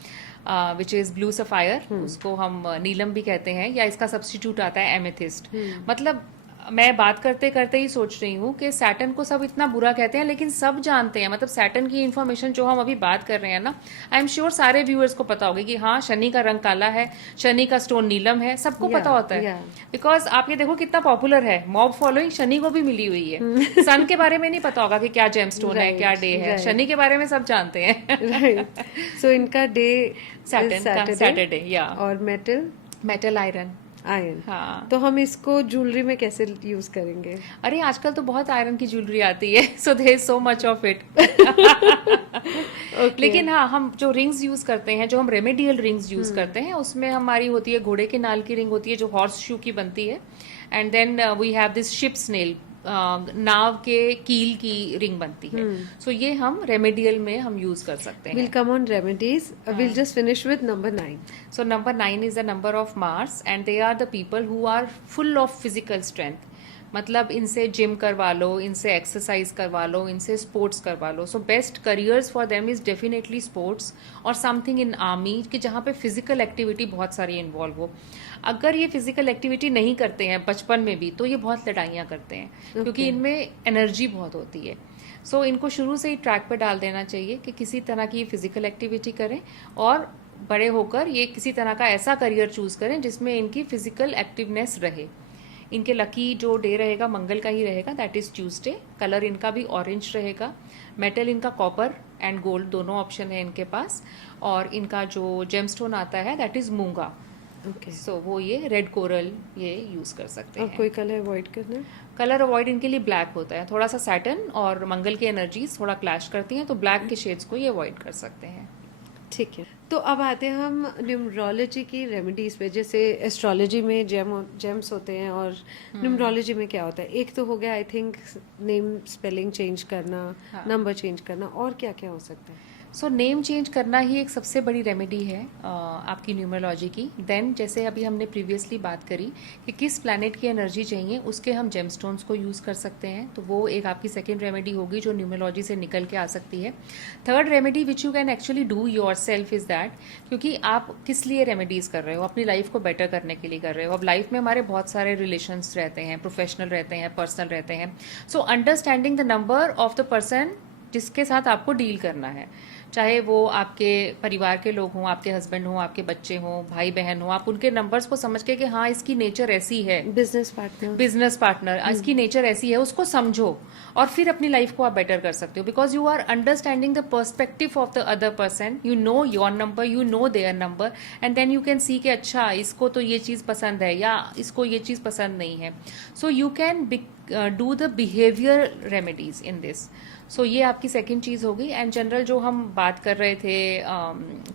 Which is blue sapphire, उसको हम नीलम भी कहते हैं, या इसका सब्स्टिट्यूट आता है एमेथिस्ट। मतलब मैं बात करते करते ही सोच रही हूँ कि सैटर्न को सब इतना बुरा कहते हैं, लेकिन सब जानते हैं, मतलब सैटर्न की इन्फॉर्मेशन जो हम अभी बात कर रहे हैं ना, आई एम श्योर सारे व्यूअर्स को पता होगी कि हाँ, शनि का रंग काला है, शनि का स्टोन नीलम है, सबको पता होता है। बिकॉज आप ये देखो कितना पॉपुलर है, मॉब फॉलोइंग शनि को भी मिली हुई है। सन के बारे में नहीं पता होगा कि क्या जेमस्टोन है, क्या डे है, शनि के बारे में सब जानते हैं। सो इनका डे सैटरडे, या और मेटल आयरन। हाँ, तो हम इसको ज्वेलरी में कैसे यूज करेंगे? अरे आजकल तो बहुत आयरन की ज्वेलरी आती है, so there is so much of it. लेकिन हाँ, हम जो रिंग्स यूज करते हैं, जो हम रेमेडियल रिंग्स यूज करते हैं, उसमें हमारी होती है घोड़े के नाल की रिंग होती है जो हॉर्स शू की बनती है, and then we have this ships nail, नाव के कील की रिंग बनती है। सो ये हम रेमेडियल में हम यूज कर सकते हैं। We'll come on remedies. We'll just finish with number 9. So number 9 is the number of Mars, and they are the people who are full of physical strength. मतलब इनसे जिम करवा लो, इनसे एक्सरसाइज करवा लो, इनसे स्पोर्ट्स करवा लो। So best careers for them is definitely sports और something in army, कि जहाँ पे फिजिकल एक्टिविटी बहुत सारी इन्वॉल्व हो। अगर ये फिजिकल एक्टिविटी नहीं करते हैं बचपन में भी, तो ये बहुत लड़ाइयाँ करते हैं, क्योंकि इनमें एनर्जी बहुत होती है। सो इनको शुरू से ही ट्रैक पे डाल देना चाहिए कि किसी तरह की फिजिकल एक्टिविटी करें, और बड़े होकर ये किसी तरह का ऐसा करियर चूज करें जिसमें इनकी फिजिकल एक्टिवनेस रहे। इनके लकी जो डे रहेगा मंगल का ही रहेगा, दैट इज ट्यूसडे। कलर इनका भी ऑरेंज रहेगा। मेटल इनका कॉपर एंड गोल्ड दोनों ऑप्शन है इनके पास। और इनका जो जेमस्टोन आता है दैट इज मूंगा। सो वो ये रेड कोरल ये यूज कर सकते हैं। कोई कलर अवॉइड करना है? कलर अवॉइड इनके लिए ब्लैक होता है। थोड़ा सा सैटर्न और मंगल की एनर्जीज थोड़ा क्लैश करती हैं, तो ब्लैक के शेड्स को ये अवॉइड कर सकते हैं। ठीक है, तो अब आते हैं हम न्यूमरोलॉजी की रेमेडीज पे। जैसे एस्ट्रोलॉजी में जेम्स होते हैं, और न्यूमरोलॉजी में क्या होता है? एक तो हो गया I think name spelling change करना, नंबर चेंज करना, और क्या क्या हो सकता है? सो नेम चेंज करना ही एक सबसे बड़ी रेमेडी है आपकी न्यूमरोलॉजी की। देन जैसे अभी हमने प्रीवियसली बात करी कि किस प्लैनेट की एनर्जी चाहिए, उसके हम जेमस्टोन्स को यूज़ कर सकते हैं, तो वो एक आपकी सेकेंड रेमेडी होगी जो न्यूमरोलॉजी से निकल के आ सकती है। Third remedy which you can actually do your self is that, क्योंकि आप किस लिए रेमेडीज़ कर रहे हो? अपनी लाइफ को बेटर करने के लिए कर रहे हो। अब लाइफ में हमारे बहुत सारे रिलेशंस रहते हैं, प्रोफेशनल रहते हैं, पर्सनल रहते हैं। So understanding the number of the person जिसके साथ आपको डील करना है, चाहे वो आपके परिवार के लोग हों, आपके हस्बैंड हों, आपके बच्चे हों, भाई बहन हों, आप उनके नंबर्स को समझ के कि हाँ इसकी नेचर ऐसी है, बिजनेस पार्टनर इसकी नेचर ऐसी है, उसको समझो और फिर अपनी लाइफ को आप बेटर कर सकते हो। Because you are understanding the perspective of the other person, you know your number, you know their number, and then you can see कि अच्छा इसको तो ये चीज़ पसंद है या इसको ये चीज़ पसंद नहीं है। So you can do the behaviour remedies in this. So ये आपकी सेकंड चीज़ होगी। एंड जनरल जो हम बात कर रहे थे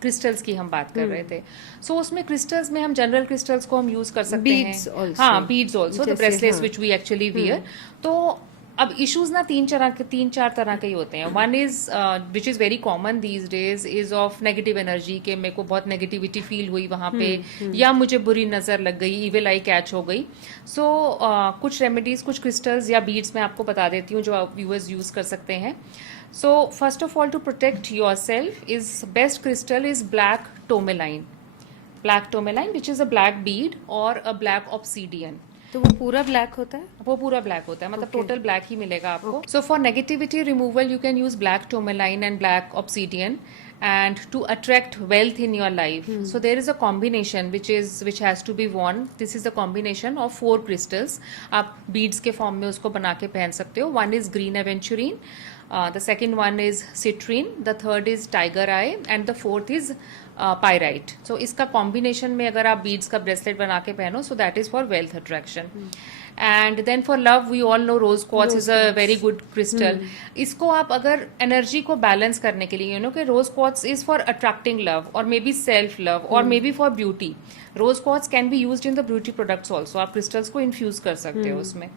क्रिस्टल्स की हम बात कर रहे थे, सो उसमें क्रिस्टल्स में हम जनरल क्रिस्टल्स को हम यूज कर सकते हैं। हाँ, beads also, the bracelets which we actually wear. तो अब इश्यूज ना तीन चार तरह के ही होते हैं। One is which is very common these days is of negative energy, के मेरे को बहुत नेगेटिविटी फील हुई वहां पे, या मुझे बुरी नजर लग गई, इविल आई कैच हो गई। सो कुछ रेमेडीज, कुछ क्रिस्टल्स या बीड्स मैं आपको बता देती हूँ जो आप व्यूअर्स यूज कर सकते हैं। So first of all, to protect yourself is best crystal is black tourmaline which is a black bead और अ ब्लैक ऑब्सीडियन। तो वो पूरा ब्लैक होता है? वो पूरा ब्लैक होता है, मतलब टोटल ब्लैक ही मिलेगा आपको। So for negativity removal you can use black tourmaline and black obsidian, and to attract wealth in your life. So there is a combination which has to be worn. This is a combination of 4 crystals. आप beads के form में उसको बना के पहन सकते हो। One is green aventurine, the second one is citrine, the third is tiger eye, and the fourth is pyrite. So इसका combination में अगर आप beads का bracelet बना के पहनो, so that is for wealth attraction. And then for love we all know rose quartz is a very good crystal. इसको आप अगर एनर्जी को बैलेंस करने के लिए, यू नो कि rose quartz is for attracting love और मे बी सेल्फ लव और maybe for beauty. Rose quartz can be used in the beauty products also. आप क्रिस्टल्स को इन्फ्यूज कर सकते हो उसमें।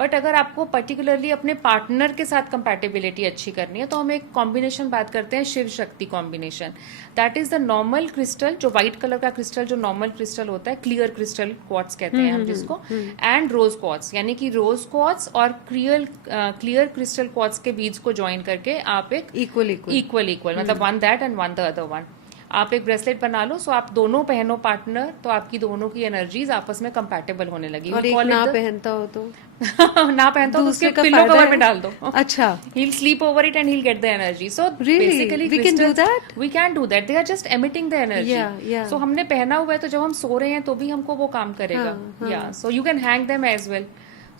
बट अगर आपको पर्टिकुलरली अपने पार्टनर के साथ कंपैटिबिलिटी अच्छी करनी है, तो हम एक कॉम्बिनेशन बात करते हैं, Shiv Shakti combination. That is the normal crystal, जो व्हाइट कलर का क्रिस्टल जो नॉर्मल क्रिस्टल होता है, क्लियर क्रिस्टल क्वार्ट्ज कहते हैं हम जिसको, एंड रोज क्वार्ट्ज, यानी कि रोज क्वार्ट्ज और क्लियर क्रिस्टल क्वार्ट्ज के बीज को ज्वाइन करके आप एक इक्वल मतलब one that and one the other one, आप एक ब्रेसलेट बना लो, सो आप दोनों पहनो पार्टनर, तो आपकी दोनों की एनर्जीज आपस में कंपैटिबल होने लगी। और एक ना पहनता हो तो ना पहनता हो तो उसके दूसरे का पिलो फायदा कवर है? में डाल दो। अच्छा, He'll sleep over it and he'll get the energy. So Really? basically We can do crystals, that? we can do that. They are just emitting the energy. Yeah, yeah. So हमने पहना हुआ है तो जब हम सो रहे हैं तो भी हमको वो काम करेगा। हाँ, हाँ. Yeah. So you can hang them as well.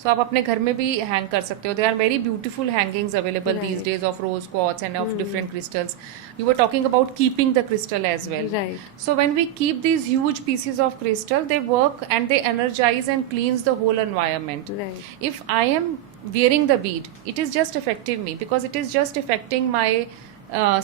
So आप अपने घर में भी हैंग कर सकते हो. There are very beautiful hangings available these Right. days of rose quartz and of different crystals. You were talking about keeping the crystal as well. Right. So when we keep these huge pieces of crystal, they work and they energize and cleans the whole environment. Right. If I am wearing the bead, it is just affecting me because it is just affecting my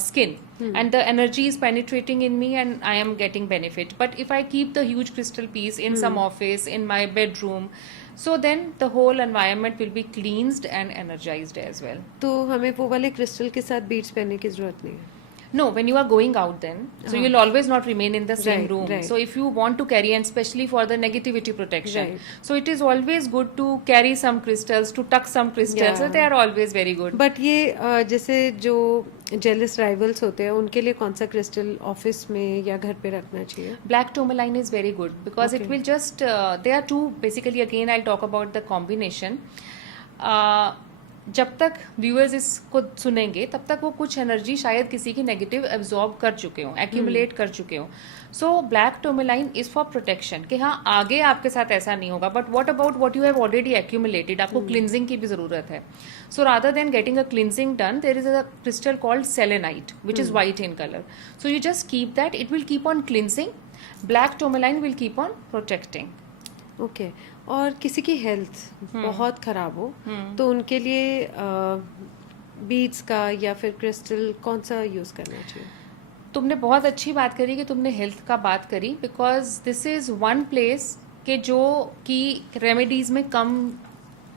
skin, and the energy is penetrating in me and I am getting benefit. But if I keep the huge crystal piece in some office, in my bedroom, so then the whole environment will be cleansed and energized as well. तो हमें वो वाले crystal के साथ beads पहनने की जरूरत नहीं है। No, when you are going out then, so you'll always not remain in the same Right, room. right. So if you want to carry, and especially for the negativity protection, Right. so it is always good to carry some crystals, to tuck some crystals. So Yeah. they are always very good. But ये जैसे जो jealous rivals होते हैं उनके लिए कौन सा crystal office में या घर पे रखना चाहिए? Black tourmaline is very good because it Okay. will just there are two basically. Again, I'll talk about the combination. जब तक व्यूअर्स इसको सुनेंगे तब तक वो कुछ एनर्जी शायद किसी की नेगेटिव एब्जॉर्ब कर चुके हों, एक्यूमुलेट कर चुके हों. So black tourmaline is for protection कि हाँ आगे आपके साथ ऐसा नहीं होगा. But what about what you have already accumulated, आपको क्लिनजिंग की भी जरूरत है. So rather than getting a cleansing done, there is a crystal called selenite which is white in colour. So you just keep that, it will keep on cleansing. Black tourmaline will keep on protecting. Okay. और किसी की health बहुत खराब हो तो उनके लिए beads का या फिर क्रिस्टल कौन सा यूज करना चाहिए? तुमने बहुत अच्छी बात करी कि तुमने हेल्थ का बात करी, because this is one place के जो कि रेमेडीज में कम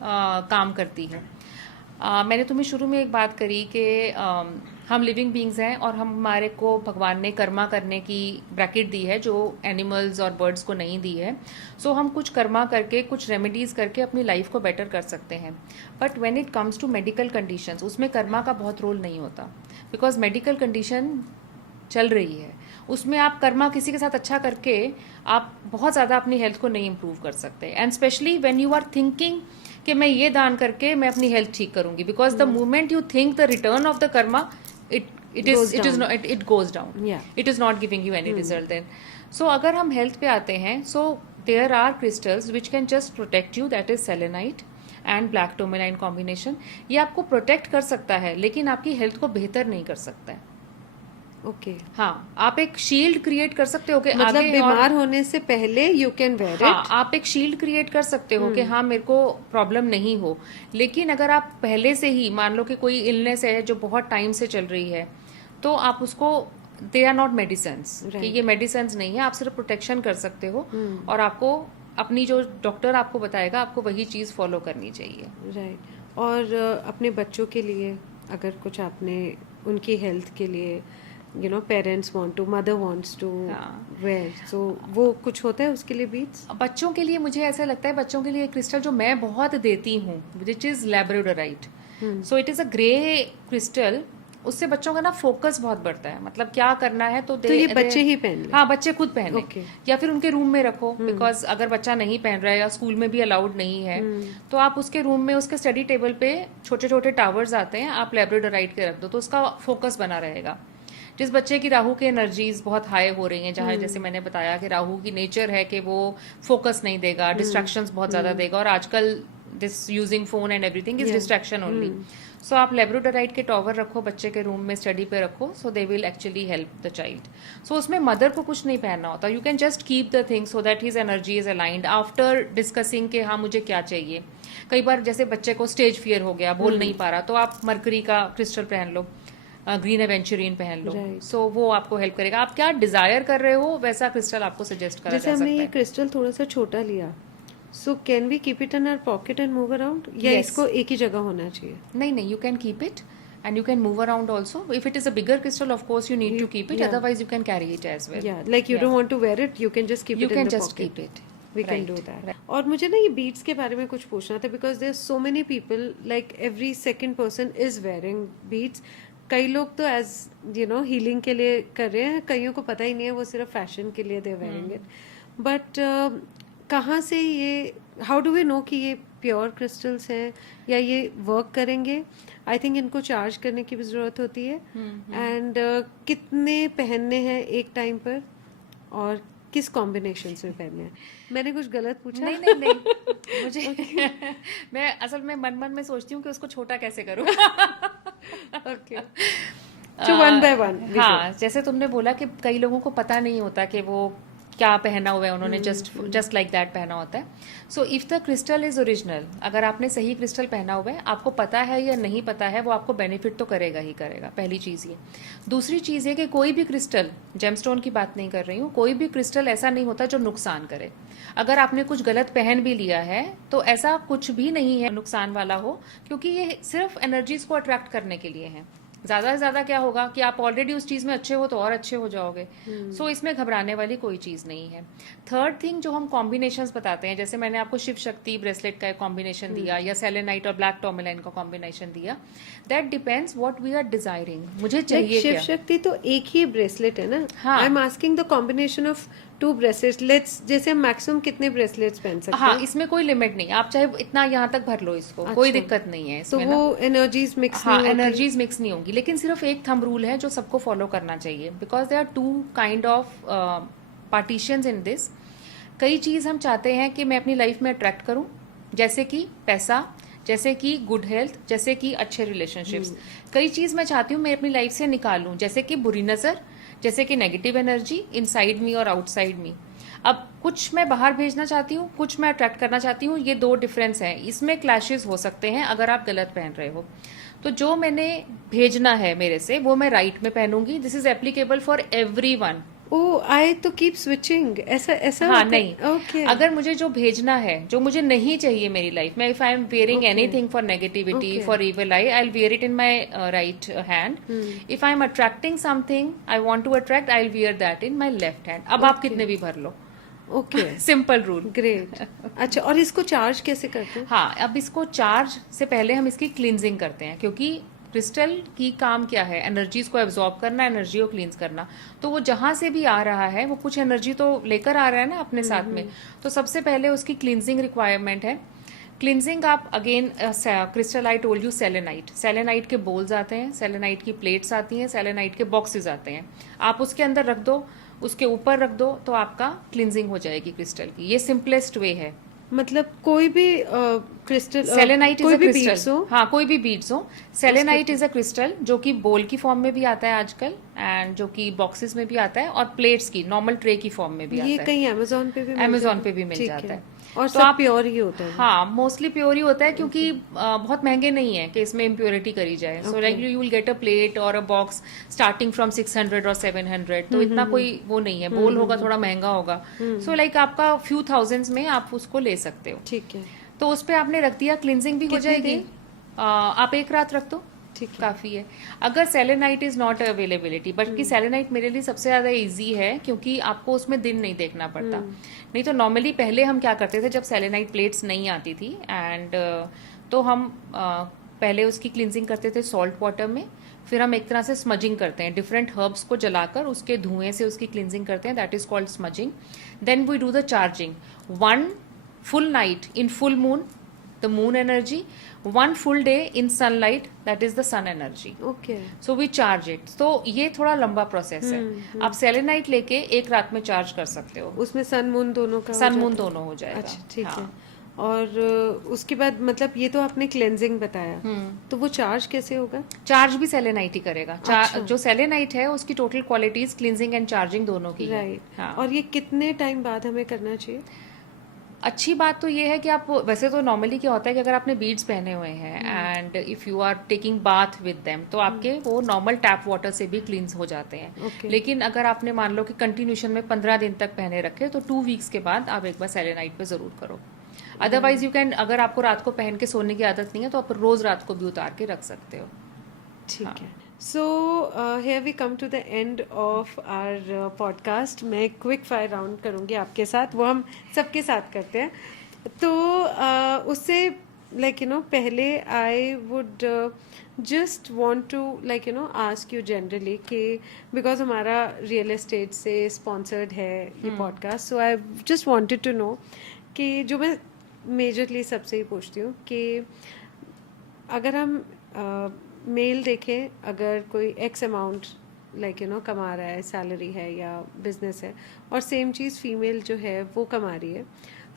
काम करती है. मैंने तुम्हें शुरू में एक बात करी कि हम लिविंग बींग्स हैं और हमारे को भगवान ने कर्मा करने की ब्रैकेट दी है जो एनिमल्स और बर्ड्स को नहीं दी है. सो हम कुछ कर्मा करके, कुछ रेमेडीज करके अपनी लाइफ को बेटर कर सकते हैं. But when it comes to medical conditions, उसमें कर्मा का बहुत रोल नहीं होता, बिकॉज मेडिकल कंडीशन चल रही है. उसमें आप कर्मा किसी के साथ अच्छा करके आप बहुत ज़्यादा अपनी हेल्थ को नहीं इम्प्रूव कर सकते. And specially when you are thinking कि मैं ये दान करके मैं अपनी हेल्थ ठीक करूंगी, because the moment you think the return of the Karma, it goes down. Yeah. It is not giving you any result then. So अगर हम हेल्थ पे आते हैं, so there are crystals which can just protect you, that is selenite and black tourmaline combination. ये आपको protect कर सकता है लेकिन आपकी हेल्थ को बेहतर नहीं कर सकता है. ओके. हाँ, आप एक शील्ड क्रिएट कर सकते हो कि मतलब आगे बीमार होने से पहले यू कैन वेयर हाँ, इट. आप एक शील्ड क्रिएट कर सकते हो कि हाँ मेरे को प्रॉब्लम नहीं हो. लेकिन अगर आप पहले से ही मान लो कि कोई इलनेस है जो बहुत टाइम से चल रही है, तो आप उसको, दे आर नॉट मेडिसिन्स, कि ये मेडिसिन्स नहीं है, आप सिर्फ प्रोटेक्शन कर सकते हो. और आपको अपनी जो डॉक्टर आपको बताएगा आपको वही चीज फॉलो करनी चाहिए. राइट. और अपने बच्चों के लिए अगर कुछ आपने उनकी हेल्थ के लिए parents want to, mother wants to wear, so वो कुछ होता है उसके लिए बीड्स? बच्चों के लिए मुझे ऐसा लगता है, बच्चों के लिए क्रिस्टल जो मैं बहुत देती हूँ which is labradorite. So it is a grey crystal. उससे बच्चों का ना फोकस बहुत बढ़ता है, मतलब क्या करना है तो ये बच्चे ही पहन लें? हाँ, बच्चे खुद पहने. Okay. या फिर उनके रूम में रखो, बिकॉज अगर बच्चा नहीं पहन रहा है या स्कूल में भी अलाउड नहीं है, तो आप उसके रूम में उसके स्टडी टेबल पे छोटे छोटे टावर्स आते हैं, आप लैब्राडोराइट के रख दो तो उसका फोकस बना रहेगा. जिस बच्चे की राहु की एनर्जीज बहुत हाई हो रही हैं, जहाँ जैसे मैंने बताया कि राहु की नेचर है कि वो फोकस नहीं देगा, डिस्ट्रैक्शंस बहुत ज्यादा देगा, और आजकल this using phone and everything is distraction only. So आप लैब्राडोराइट के टॉवर रखो बच्चे के रूम में, स्टडी पे रखो, so they will actually help the child. So उसमें मदर को कुछ नहीं पहनना होता. You can just keep the thing so that his energy is aligned after discussing कि हाँ मुझे क्या चाहिए. कई बार जैसे बच्चे को स्टेज फियर हो गया, बोल नहीं पा रहा, तो आप मरकरी का क्रिस्टल पहन लो, ग्रीन एवेंचुरिन पहन लो. सो वो आपको हेल्प करेगा. आप क्या डिजायर कर रहे हो वैसा क्रिस्टल आपको सजेस्ट करा जा सकता है. जैसे हमने ये क्रिस्टल थोड़ा सा छोटा लिया, so can we keep it in our pocket and move around, या इसको एक ही जगह होना चाहिए? नहीं, you can keep it and you can move around also. If it is a bigger crystal, of course you need to keep it, otherwise you can carry it as well. Yeah, like you don't want to wear it, you can just keep it in the pocket. You can just keep it. We can do that. और मुझे ना ये beads के बारे में कुछ पूछना था, because there's so many people, like every second person is wearing beads, कई लोग तो एज हीलिंग के लिए कर रहे हैं, कईयों को पता ही नहीं है, वो सिर्फ फैशन के लिए दे वेयरिंग इट. बट कहाँ से ये, हाउ डू वी नो कि ये प्योर क्रिस्टल्स हैं या ये वर्क करेंगे? आई थिंक इनको चार्ज करने की भी ज़रूरत होती है. एंड कितने पहनने हैं एक टाइम पर और किस कॉम्बिनेशन में पहनने हैं? मैंने कुछ गलत पूछा? नहीं नहीं नहीं मुझे मैं असल में मन मन में सोचती हूँ कि उसको छोटा कैसे करूँ. ओके, तो वन बाय वन. हाँ, जैसे तुमने बोला कि कई लोगों को पता नहीं होता कि वो क्या पहना हुआ है, उन्होंने जस्ट लाइक दैट पहना होता है. So if the crystal is original, अगर आपने सही क्रिस्टल पहना हुआ है, आपको पता है या नहीं पता है, वो आपको बेनिफिट तो करेगा ही करेगा. पहली चीज़ ये. दूसरी चीज़ ये कि कोई भी क्रिस्टल, जेमस्टोन की बात नहीं कर रही हूँ, कोई भी क्रिस्टल ऐसा नहीं होता जो नुकसान करे. अगर आपने कुछ गलत पहन भी लिया है तो ऐसा कुछ भी नहीं है नुकसान वाला हो, क्योंकि ये सिर्फ एनर्जीज को अट्रैक्ट करने के लिए है. ज्यादा से ज्यादा क्या होगा कि आप ऑलरेडी उस चीज में अच्छे हो तो और अच्छे हो जाओगे. सो इसमें घबराने वाली कोई चीज नहीं है. थर्ड थिंग, जो हम कॉम्बिनेशंस बताते हैं, जैसे मैंने आपको शिव शक्ति ब्रेसलेट का एक कॉम्बिनेशन दिया या सेलेनाइट और ब्लैक टॉर्मेलाइन का कॉम्बिनेशन दिया, that depends what we are desiring. मुझे चाहिए शिव क्या. शक्ति तो एक ही ब्रेसलेट है ना. हाँ. I am asking the combination of two bracelets. जैसे हम मैक्सिमम कितने ब्रेसलेट्स पहन सकते हैं? हाँ, इसमें कोई लिमिट नहीं. आप चाहे इतना यहाँ तक भर लो इसको. कोई दिक्कत नहीं है तो इसमें. वो एनर्जीज मिक्स हाँ, नहीं होती? एनर्जीज मिक्स नहीं होंगी. लेकिन सिर्फ एक थंब रूल है जो सबको फॉलो करना चाहिए, because they are two kind of partitions in this. कई चीज हम चाहते हैं कि मैं अपनी लाइफ में अट्रैक्ट करूं, जैसे कि पैसा, जैसे कि गुड हेल्थ, जैसे कि अच्छे रिलेशनशिप्स. कई चीज मैं चाहती हूँ मैं अपनी लाइफ से निकालूं, जैसे कि बुरी नजर, जैसे कि नेगेटिव एनर्जी इनसाइड मी और आउटसाइड मी. अब कुछ मैं बाहर भेजना चाहती हूँ, कुछ मैं अट्रैक्ट करना चाहती हूँ. ये दो डिफरेंस हैं. इसमें क्लैशेस हो सकते हैं अगर आप गलत पहन रहे हो. तो जो मैंने भेजना है मेरे से, वो मैं राइट में पहनूंगी. This is applicable for everyone. Oh, I too keep switching. ऐसा ऐसा हाँ, होता है? नहीं. ओके. अगर मुझे जो भेजना है, जो मुझे नहीं चाहिए मेरी लाइफ में, if I am wearing Okay. Anything for negativity, Okay. For evil I will wear it in my right hand. If I am attracting something I want to attract, I will wear that in my left hand. अब आप कितने भी भर लो. Okay, simple rule. Great. अच्छा, और इसको charge कैसे करते हैं? हाँ, अब इसको चार्ज से पहले हम इसकी क्लींजिंग करते हैं, क्योंकि क्रिस्टल की काम क्या है, एनर्जीज को एब्जॉर्ब करना, एनर्जी को क्लींस करना. तो वो जहां से भी आ रहा है, वो कुछ एनर्जी तो लेकर आ रहा है ना अपने साथ में. तो सबसे पहले उसकी क्लींजिंग रिक्वायरमेंट है. क्लींजिंग आप again, crystal I told you selenite. Selenite के बोल्स आते हैं, सेलेनाइट की प्लेट्स आती हैं, सेलेनाइट के बॉक्सेस आते हैं. आप उसके अंदर रख दो, उसके ऊपर रख दो, तो आपका क्लींजिंग हो जाएगी क्रिस्टल की. ये सिंपलेस्ट वे है. मतलब कोई भी क्रिस्टल, सेलेनाइट इज कोई अ भी क्रिस्टल. बीड्स हो? हाँ, कोई भी बीड्स हो. सेलेनाइट इज अ क्रिस्टल जो कि बोल की फॉर्म में भी आता है आजकल, एंड जो कि बॉक्सेस में भी आता है, और प्लेट्स की नॉर्मल ट्रे की फॉर्म में भी आता ये है. कहीं अमेजोन पे भी मिल Amazon जाता है? पे भी मिल ठीक जाता है. और तो सब आप- प्योर ही होता है? हाँ, मोस्टली प्योर ही होता है, क्योंकि बहुत महंगे नहीं है कि इसमें इम्प्योरिटी करी जाए. So like you will get a plate और अ बॉक्स स्टार्टिंग फ्रॉम 600 और 700. तो इतना कोई वो नहीं है. बोल होगा थोड़ा महंगा होगा. सो लाइक आपका फ्यू थाउजेंड्स में आप उसको ले सकते हो. ठीक है. तो उस पे आपने रख दिया, क्लिनजिंग भी हो कितनी जाएगी. देर? आप एक रात रख दो, ठीक है. काफी है. अगर सेलेनाइट इज नॉट अवेलेबिलिटी, बल्कि सेलेनाइट मेरे लिए सबसे ज्यादा इजी है, क्योंकि आपको उसमें दिन नहीं देखना पड़ता. नहीं तो नॉर्मली पहले हम क्या करते थे, जब सेलेनाइट प्लेट्स नहीं आती थी, एंड तो हम पहले उसकी क्लिनजिंग करते थे सॉल्ट वाटर में. फिर हम एक तरह से स्मजिंग करते हैं, डिफरेंट हर्ब्स को जलाकर उसके धुएं से उसकी क्लिनजिंग करते हैं. That is called smudging. Then we do the charging. One full night in full moon, the moon energy. One full day in sunlight, that is the sun energy. Okay. So we charge it. तो ये थोड़ा लंबा process है. आप selenite लेके एक रात में चार्ज कर सकते हो. उसमें सन मून दोनों का हो सन मून जाता है? दोनों हो जाएगा. अच्छा, ठीक हाँ. है. और उसके बाद मतलब ये तो आपने क्लेंजिंग बताया, तो वो चार्ज कैसे होगा? चार्ज भी सेलेनाइट ही करेगा. अच्छा. जो सेलेनाइट है उसकी total qualities cleansing and charging दोनों की है. राइट. हाँ. और ये कितने टाइम बाद हमें करना चाहिए? अच्छी बात तो ये है कि आप, वैसे तो नॉर्मली क्या होता है कि अगर आपने बीड्स पहने हुए हैं and if you are taking bath with them, तो आपके वो नॉर्मल टैप वाटर से भी क्लींस हो जाते हैं. Okay. लेकिन अगर आपने मान लो कि कंटिन्यूशन में 15 दिन तक पहने रखे, तो 2 वीक्स के बाद आप एक बार सेलेनाइट पे जरूर करो. अदरवाइज यू कैन, अगर आपको रात को पहन के सोने की आदत नहीं है, तो आप रोज रात को भी उतार के रख सकते हो. ठीक हाँ. है. So here we come to the end of our podcast. मैं क्विक फायर राउंड करूंगी आपके साथ, वो हम सबके साथ करते हैं. तो उससे like पहले I would just want to like ask you generally कि because हमारा real estate से sponsored है ये podcast, so I just wanted to know कि जो मैं majorly सबसे ही पूछती हूँ कि अगर हम मेल देखें, अगर कोई x amount like कमा रहा है, सैलरी है या बिजनेस है, और सेम चीज़ फीमेल जो है वो कमा रही है,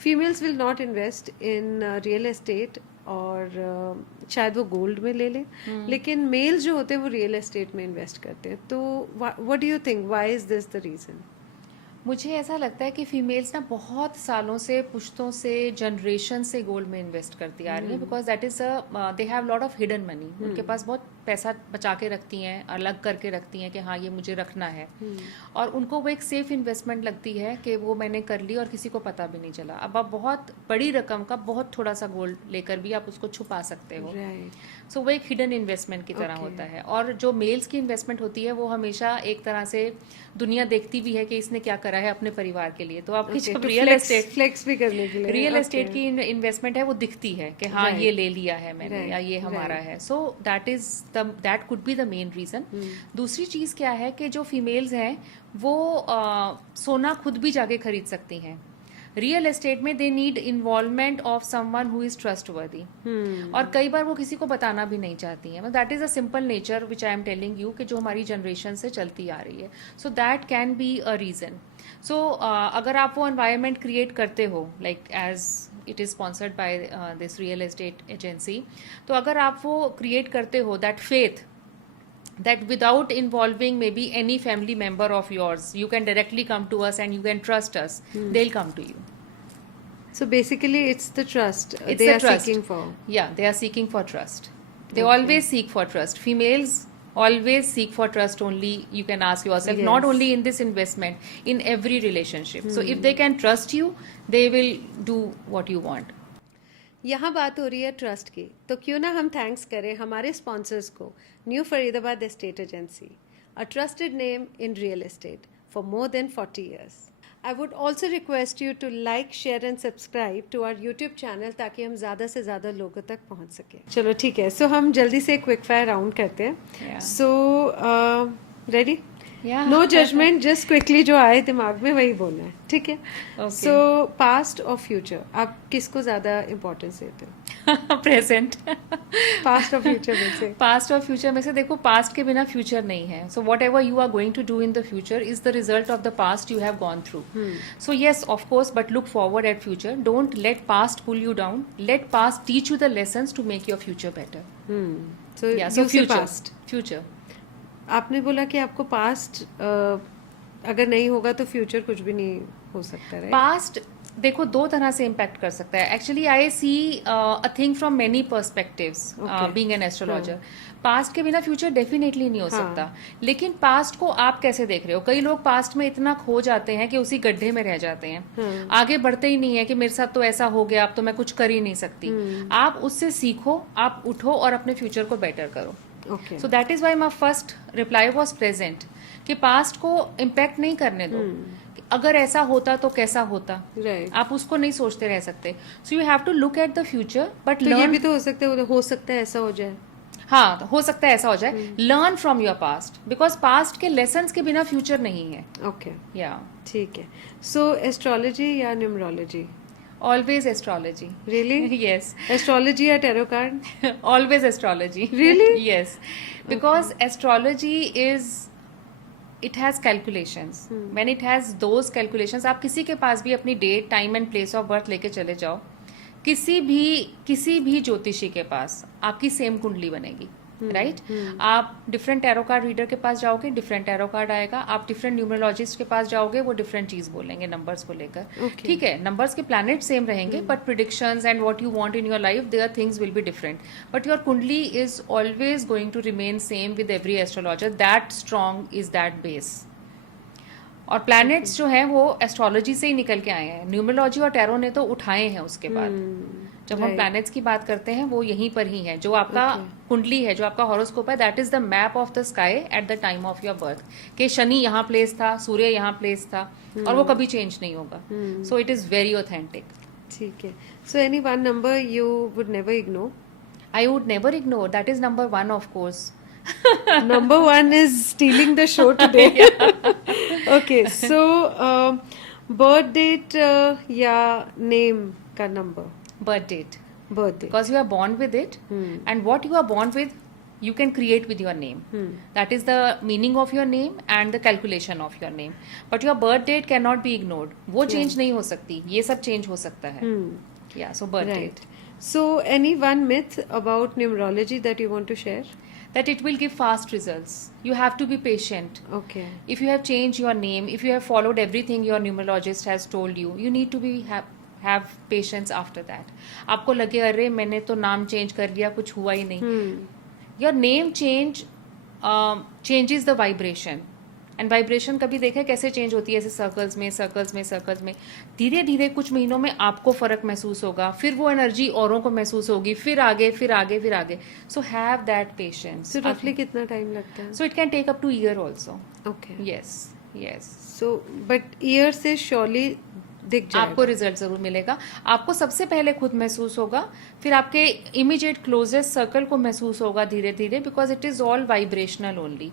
females will not invest in real estate और शायद वो गोल्ड में ले ले, लेकिन मेल्स जो होते हैं वो रियल एस्टेट में इन्वेस्ट करते हैं. तो what do you think, why is this the reason? मुझे ऐसा लगता है कि फीमेल्स ना बहुत सालों से, पुश्तों से, जनरेशन से गोल्ड में इन्वेस्ट करती आ रही है, because that is they have lot of hidden money. उनके पास बहुत पैसा बचा के रखती हैं, अलग करके रखती हैं कि हाँ ये मुझे रखना है, और उनको वो एक सेफ इन्वेस्टमेंट लगती है कि वो मैंने कर ली और किसी को पता भी नहीं चला. अब आप बहुत बड़ी रकम का बहुत थोड़ा सा गोल्ड लेकर भी आप उसको छुपा सकते हो. सो वो एक हिडन इन्वेस्टमेंट की तरह होता है. और जो मेल्स की इन्वेस्टमेंट होती है वो हमेशा एक तरह से दुनिया देखती भी है कि इसने क्या करा है अपने परिवार के लिए. तो आपकी जब रियल एस्टेट फ्लेक्स भी करने के लिए रियल एस्टेट की इन्वेस्टमेंट है वो दिखती है कि हाँ ये ले लिया है मैंने, या ये हमारा है. So that could be the main reason. दूसरी चीज क्या है कि जो फीमेल्स हैं वो सोना खुद भी जाके खरीद सकती हैं. रियल एस्टेट में they need involvement of someone who is trustworthy, और कई बार वो किसी को बताना भी नहीं चाहती हैं. That is a simple nature which I am telling you कि जो हमारी जनरेशन से चलती आ रही है. So that can be a reason. So अगर आप वो एनवायरमेंट क्रिएट करते हो, like as it is sponsored by this real estate agency, तो अगर आप वो क्रिएट करते हो that faith that without involving maybe any family member of yours, you can directly come to us and you can trust us, they'll come to you. So basically it's the trust It's they the are trust. seeking for. Yeah, they are seeking for trust. They always seek for trust. Females always seek for trust only. You can ask yourself, not only in this investment, in every relationship. So if they can trust you, they will do what you want. यहाँ बात हो रही है trust की, तो क्यों ना हम थैंक्स करें हमारे स्पॉन्सर्स को, new Faridabad estate agency, a trusted name in real estate for more than 40 years. I would also request you to like, share and subscribe to our YouTube channel ताकि हम ज़्यादा से ज़्यादा लोगों तक पहुँच सकें. चलो ठीक है, सो हम जल्दी से क्विक फायर राउंड करते हैं. So ready? No judgement, just quickly जो आए दिमाग में वही बोलना है, ठीक है? सो पास्ट और फ्यूचर, आप किसको ज्यादा इम्पोर्टेंस देते हो? प्रेजेंट. पास्ट और फ्यूचर में से? पास्ट और फ्यूचर में से देखो, पास्ट के बिना फ्यूचर नहीं है. So whatever you are going to do in the future is the result of the past you have gone through. So yes, of course, but look forward at future. Don't let past pull you down. Let past teach you the lessons to make your future better. So future. आपने बोला कि आपको past अगर नहीं होगा तो future कुछ भी नहीं हो सकता है. पास्ट देखो दो तरह से इम्पैक्ट कर सकता है. Actually I see a thing from many perspectives being an astrologer. Past के बिना फ्यूचर डेफिनेटली नहीं हो सकता. लेकिन पास्ट को आप कैसे देख रहे हो? कई लोग पास्ट में इतना खो जाते हैं कि उसी गड्ढे में रह जाते हैं, आगे बढ़ते ही नहीं है कि मेरे साथ तो ऐसा हो गया, अब तो मैं कुछ कर ही नहीं सकती. आप उससे सीखो, आप उठो और अपने फ्यूचर को बेटर करो. So that is why my first reply was present, कि पास्ट को इम्पैक्ट नहीं करने दो. अगर ऐसा होता तो कैसा होता, आप उसको नहीं सोचते रह सकते. So you have to look at the future, but ये भी तो हो सकता है ऐसा हो जाए. हाँ, हो सकता है ऐसा हो जाए. Learn from your past, because past के लेसन्स के बिना फ्यूचर नहीं है. ओके, या ठीक है. सो एस्ट्रोलॉजी या numerology? Always astrology. Really? Yes. Astrology or tarot card? Always astrology. Really? Yes. Because astrology is, it has calculations. When it has those calculations, आप किसी के पास भी अपनी date, time and place of birth लेके चले जाओ, किसी भी ज्योतिषी के पास आपकी सेम कुंडली बनेगी. राइट? आप डिफरेंट टैरो कार्ड रीडर के पास जाओगे, डिफरेंट टैरो कार्ड आएगा. आप डिफरेंट न्यूमरोलॉजिस्ट के पास जाओगे, वो डिफरेंट चीज बोलेंगे नंबर्स को लेकर. ठीक है, नंबर्स के प्लैनेट सेम रहेंगे, but predictions and what you want in your life, their things will be different. But your kundli is always going to remain same with every astrologer. That strong is that base. और planets जो हैं वो astrology से ही निकल के आए हैं. Numerology और टैरो ने तो उठाए हैं उसके बाद. जब हम प्लैनेट्स की बात करते हैं वो यहीं पर ही है. जो आपका कुंडली है, जो आपका हॉरोस्कोप है, that is the map of the sky at the time of your birth. कि शनि यहाँ प्लेस था, सूर्य यहाँ प्लेस था, और वो कभी चेंज नहीं होगा. So it is very authentic. ठीक है. So any one number you would never ignore? I would never ignore. That is number one, of course. Number one is stealing the show today. Okay, so birth date या name का number. Birth date. Birth date. Because you are born with it, and what you are born with, you can create with your name. That is the meaning of your name and the calculation of your name. But your birth date cannot be ignored. वो change नहीं हो सकती. ये सब change हो सकता है. Yeah, so birth Right. date. So any one myth about numerology that you want to share? That it will give fast results. You have to be patient. Okay. If you have changed your name, if you have followed everything your numerologist has told you, you need to be have patience after that. आपको लगे अरे मैंने तो नाम change कर लिया, कुछ हुआ ही नहीं. Your name change changes the vibration. And vibration कभी देखे कैसे चेंज होती है, ऐसे सर्कल्स में धीरे धीरे कुछ महीनों में आपको फर्क महसूस होगा, फिर वो एनर्जी औरों को महसूस होगी, फिर आगे. So have that patience. So roughly कितना टाइम लगता है? So it can take up to year also. Okay. Yes. So but year से surely दिख जाएगा. आपको रिजल्ट जरूर मिलेगा. आपको सबसे पहले खुद महसूस होगा, फिर आपके इमीडिएट क्लोजेस्ट सर्कल को महसूस होगा धीरे धीरे, because it is all vibrational only.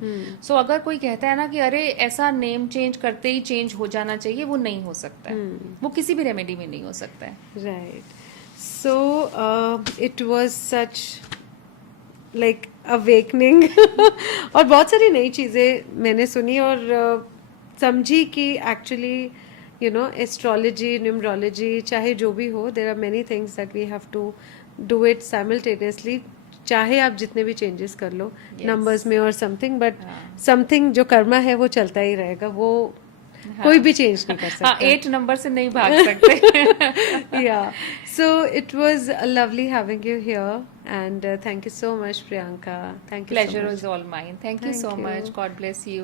So अगर कोई कहता है ना कि अरे ऐसा नेम चेंज करते ही चेंज हो जाना चाहिए, वो नहीं हो सकता है. वो किसी भी रेमेडी में नहीं हो सकता है. Right. So it was such like awakening. और बहुत सारी नई चीजें मैंने सुनी और समझी कि actually you know astrology, numerology, चाहे जो भी हो, there are many things that we have to do it simultaneously. चाहे आप जितने भी चेंजेस कर लो नंबर्स में और समथिंग, बट समथिंग जो कर्मा है वो चलता ही रहेगा, वो कोई भी चेंज नहीं कर सकता. 8 नंबर से नहीं भाग सकते. Yeah, so it was lovely having you here and thank you so much Priyanka. Thank you. Pleasure so much. was all mine. Thank you Thank so you. much. God bless you.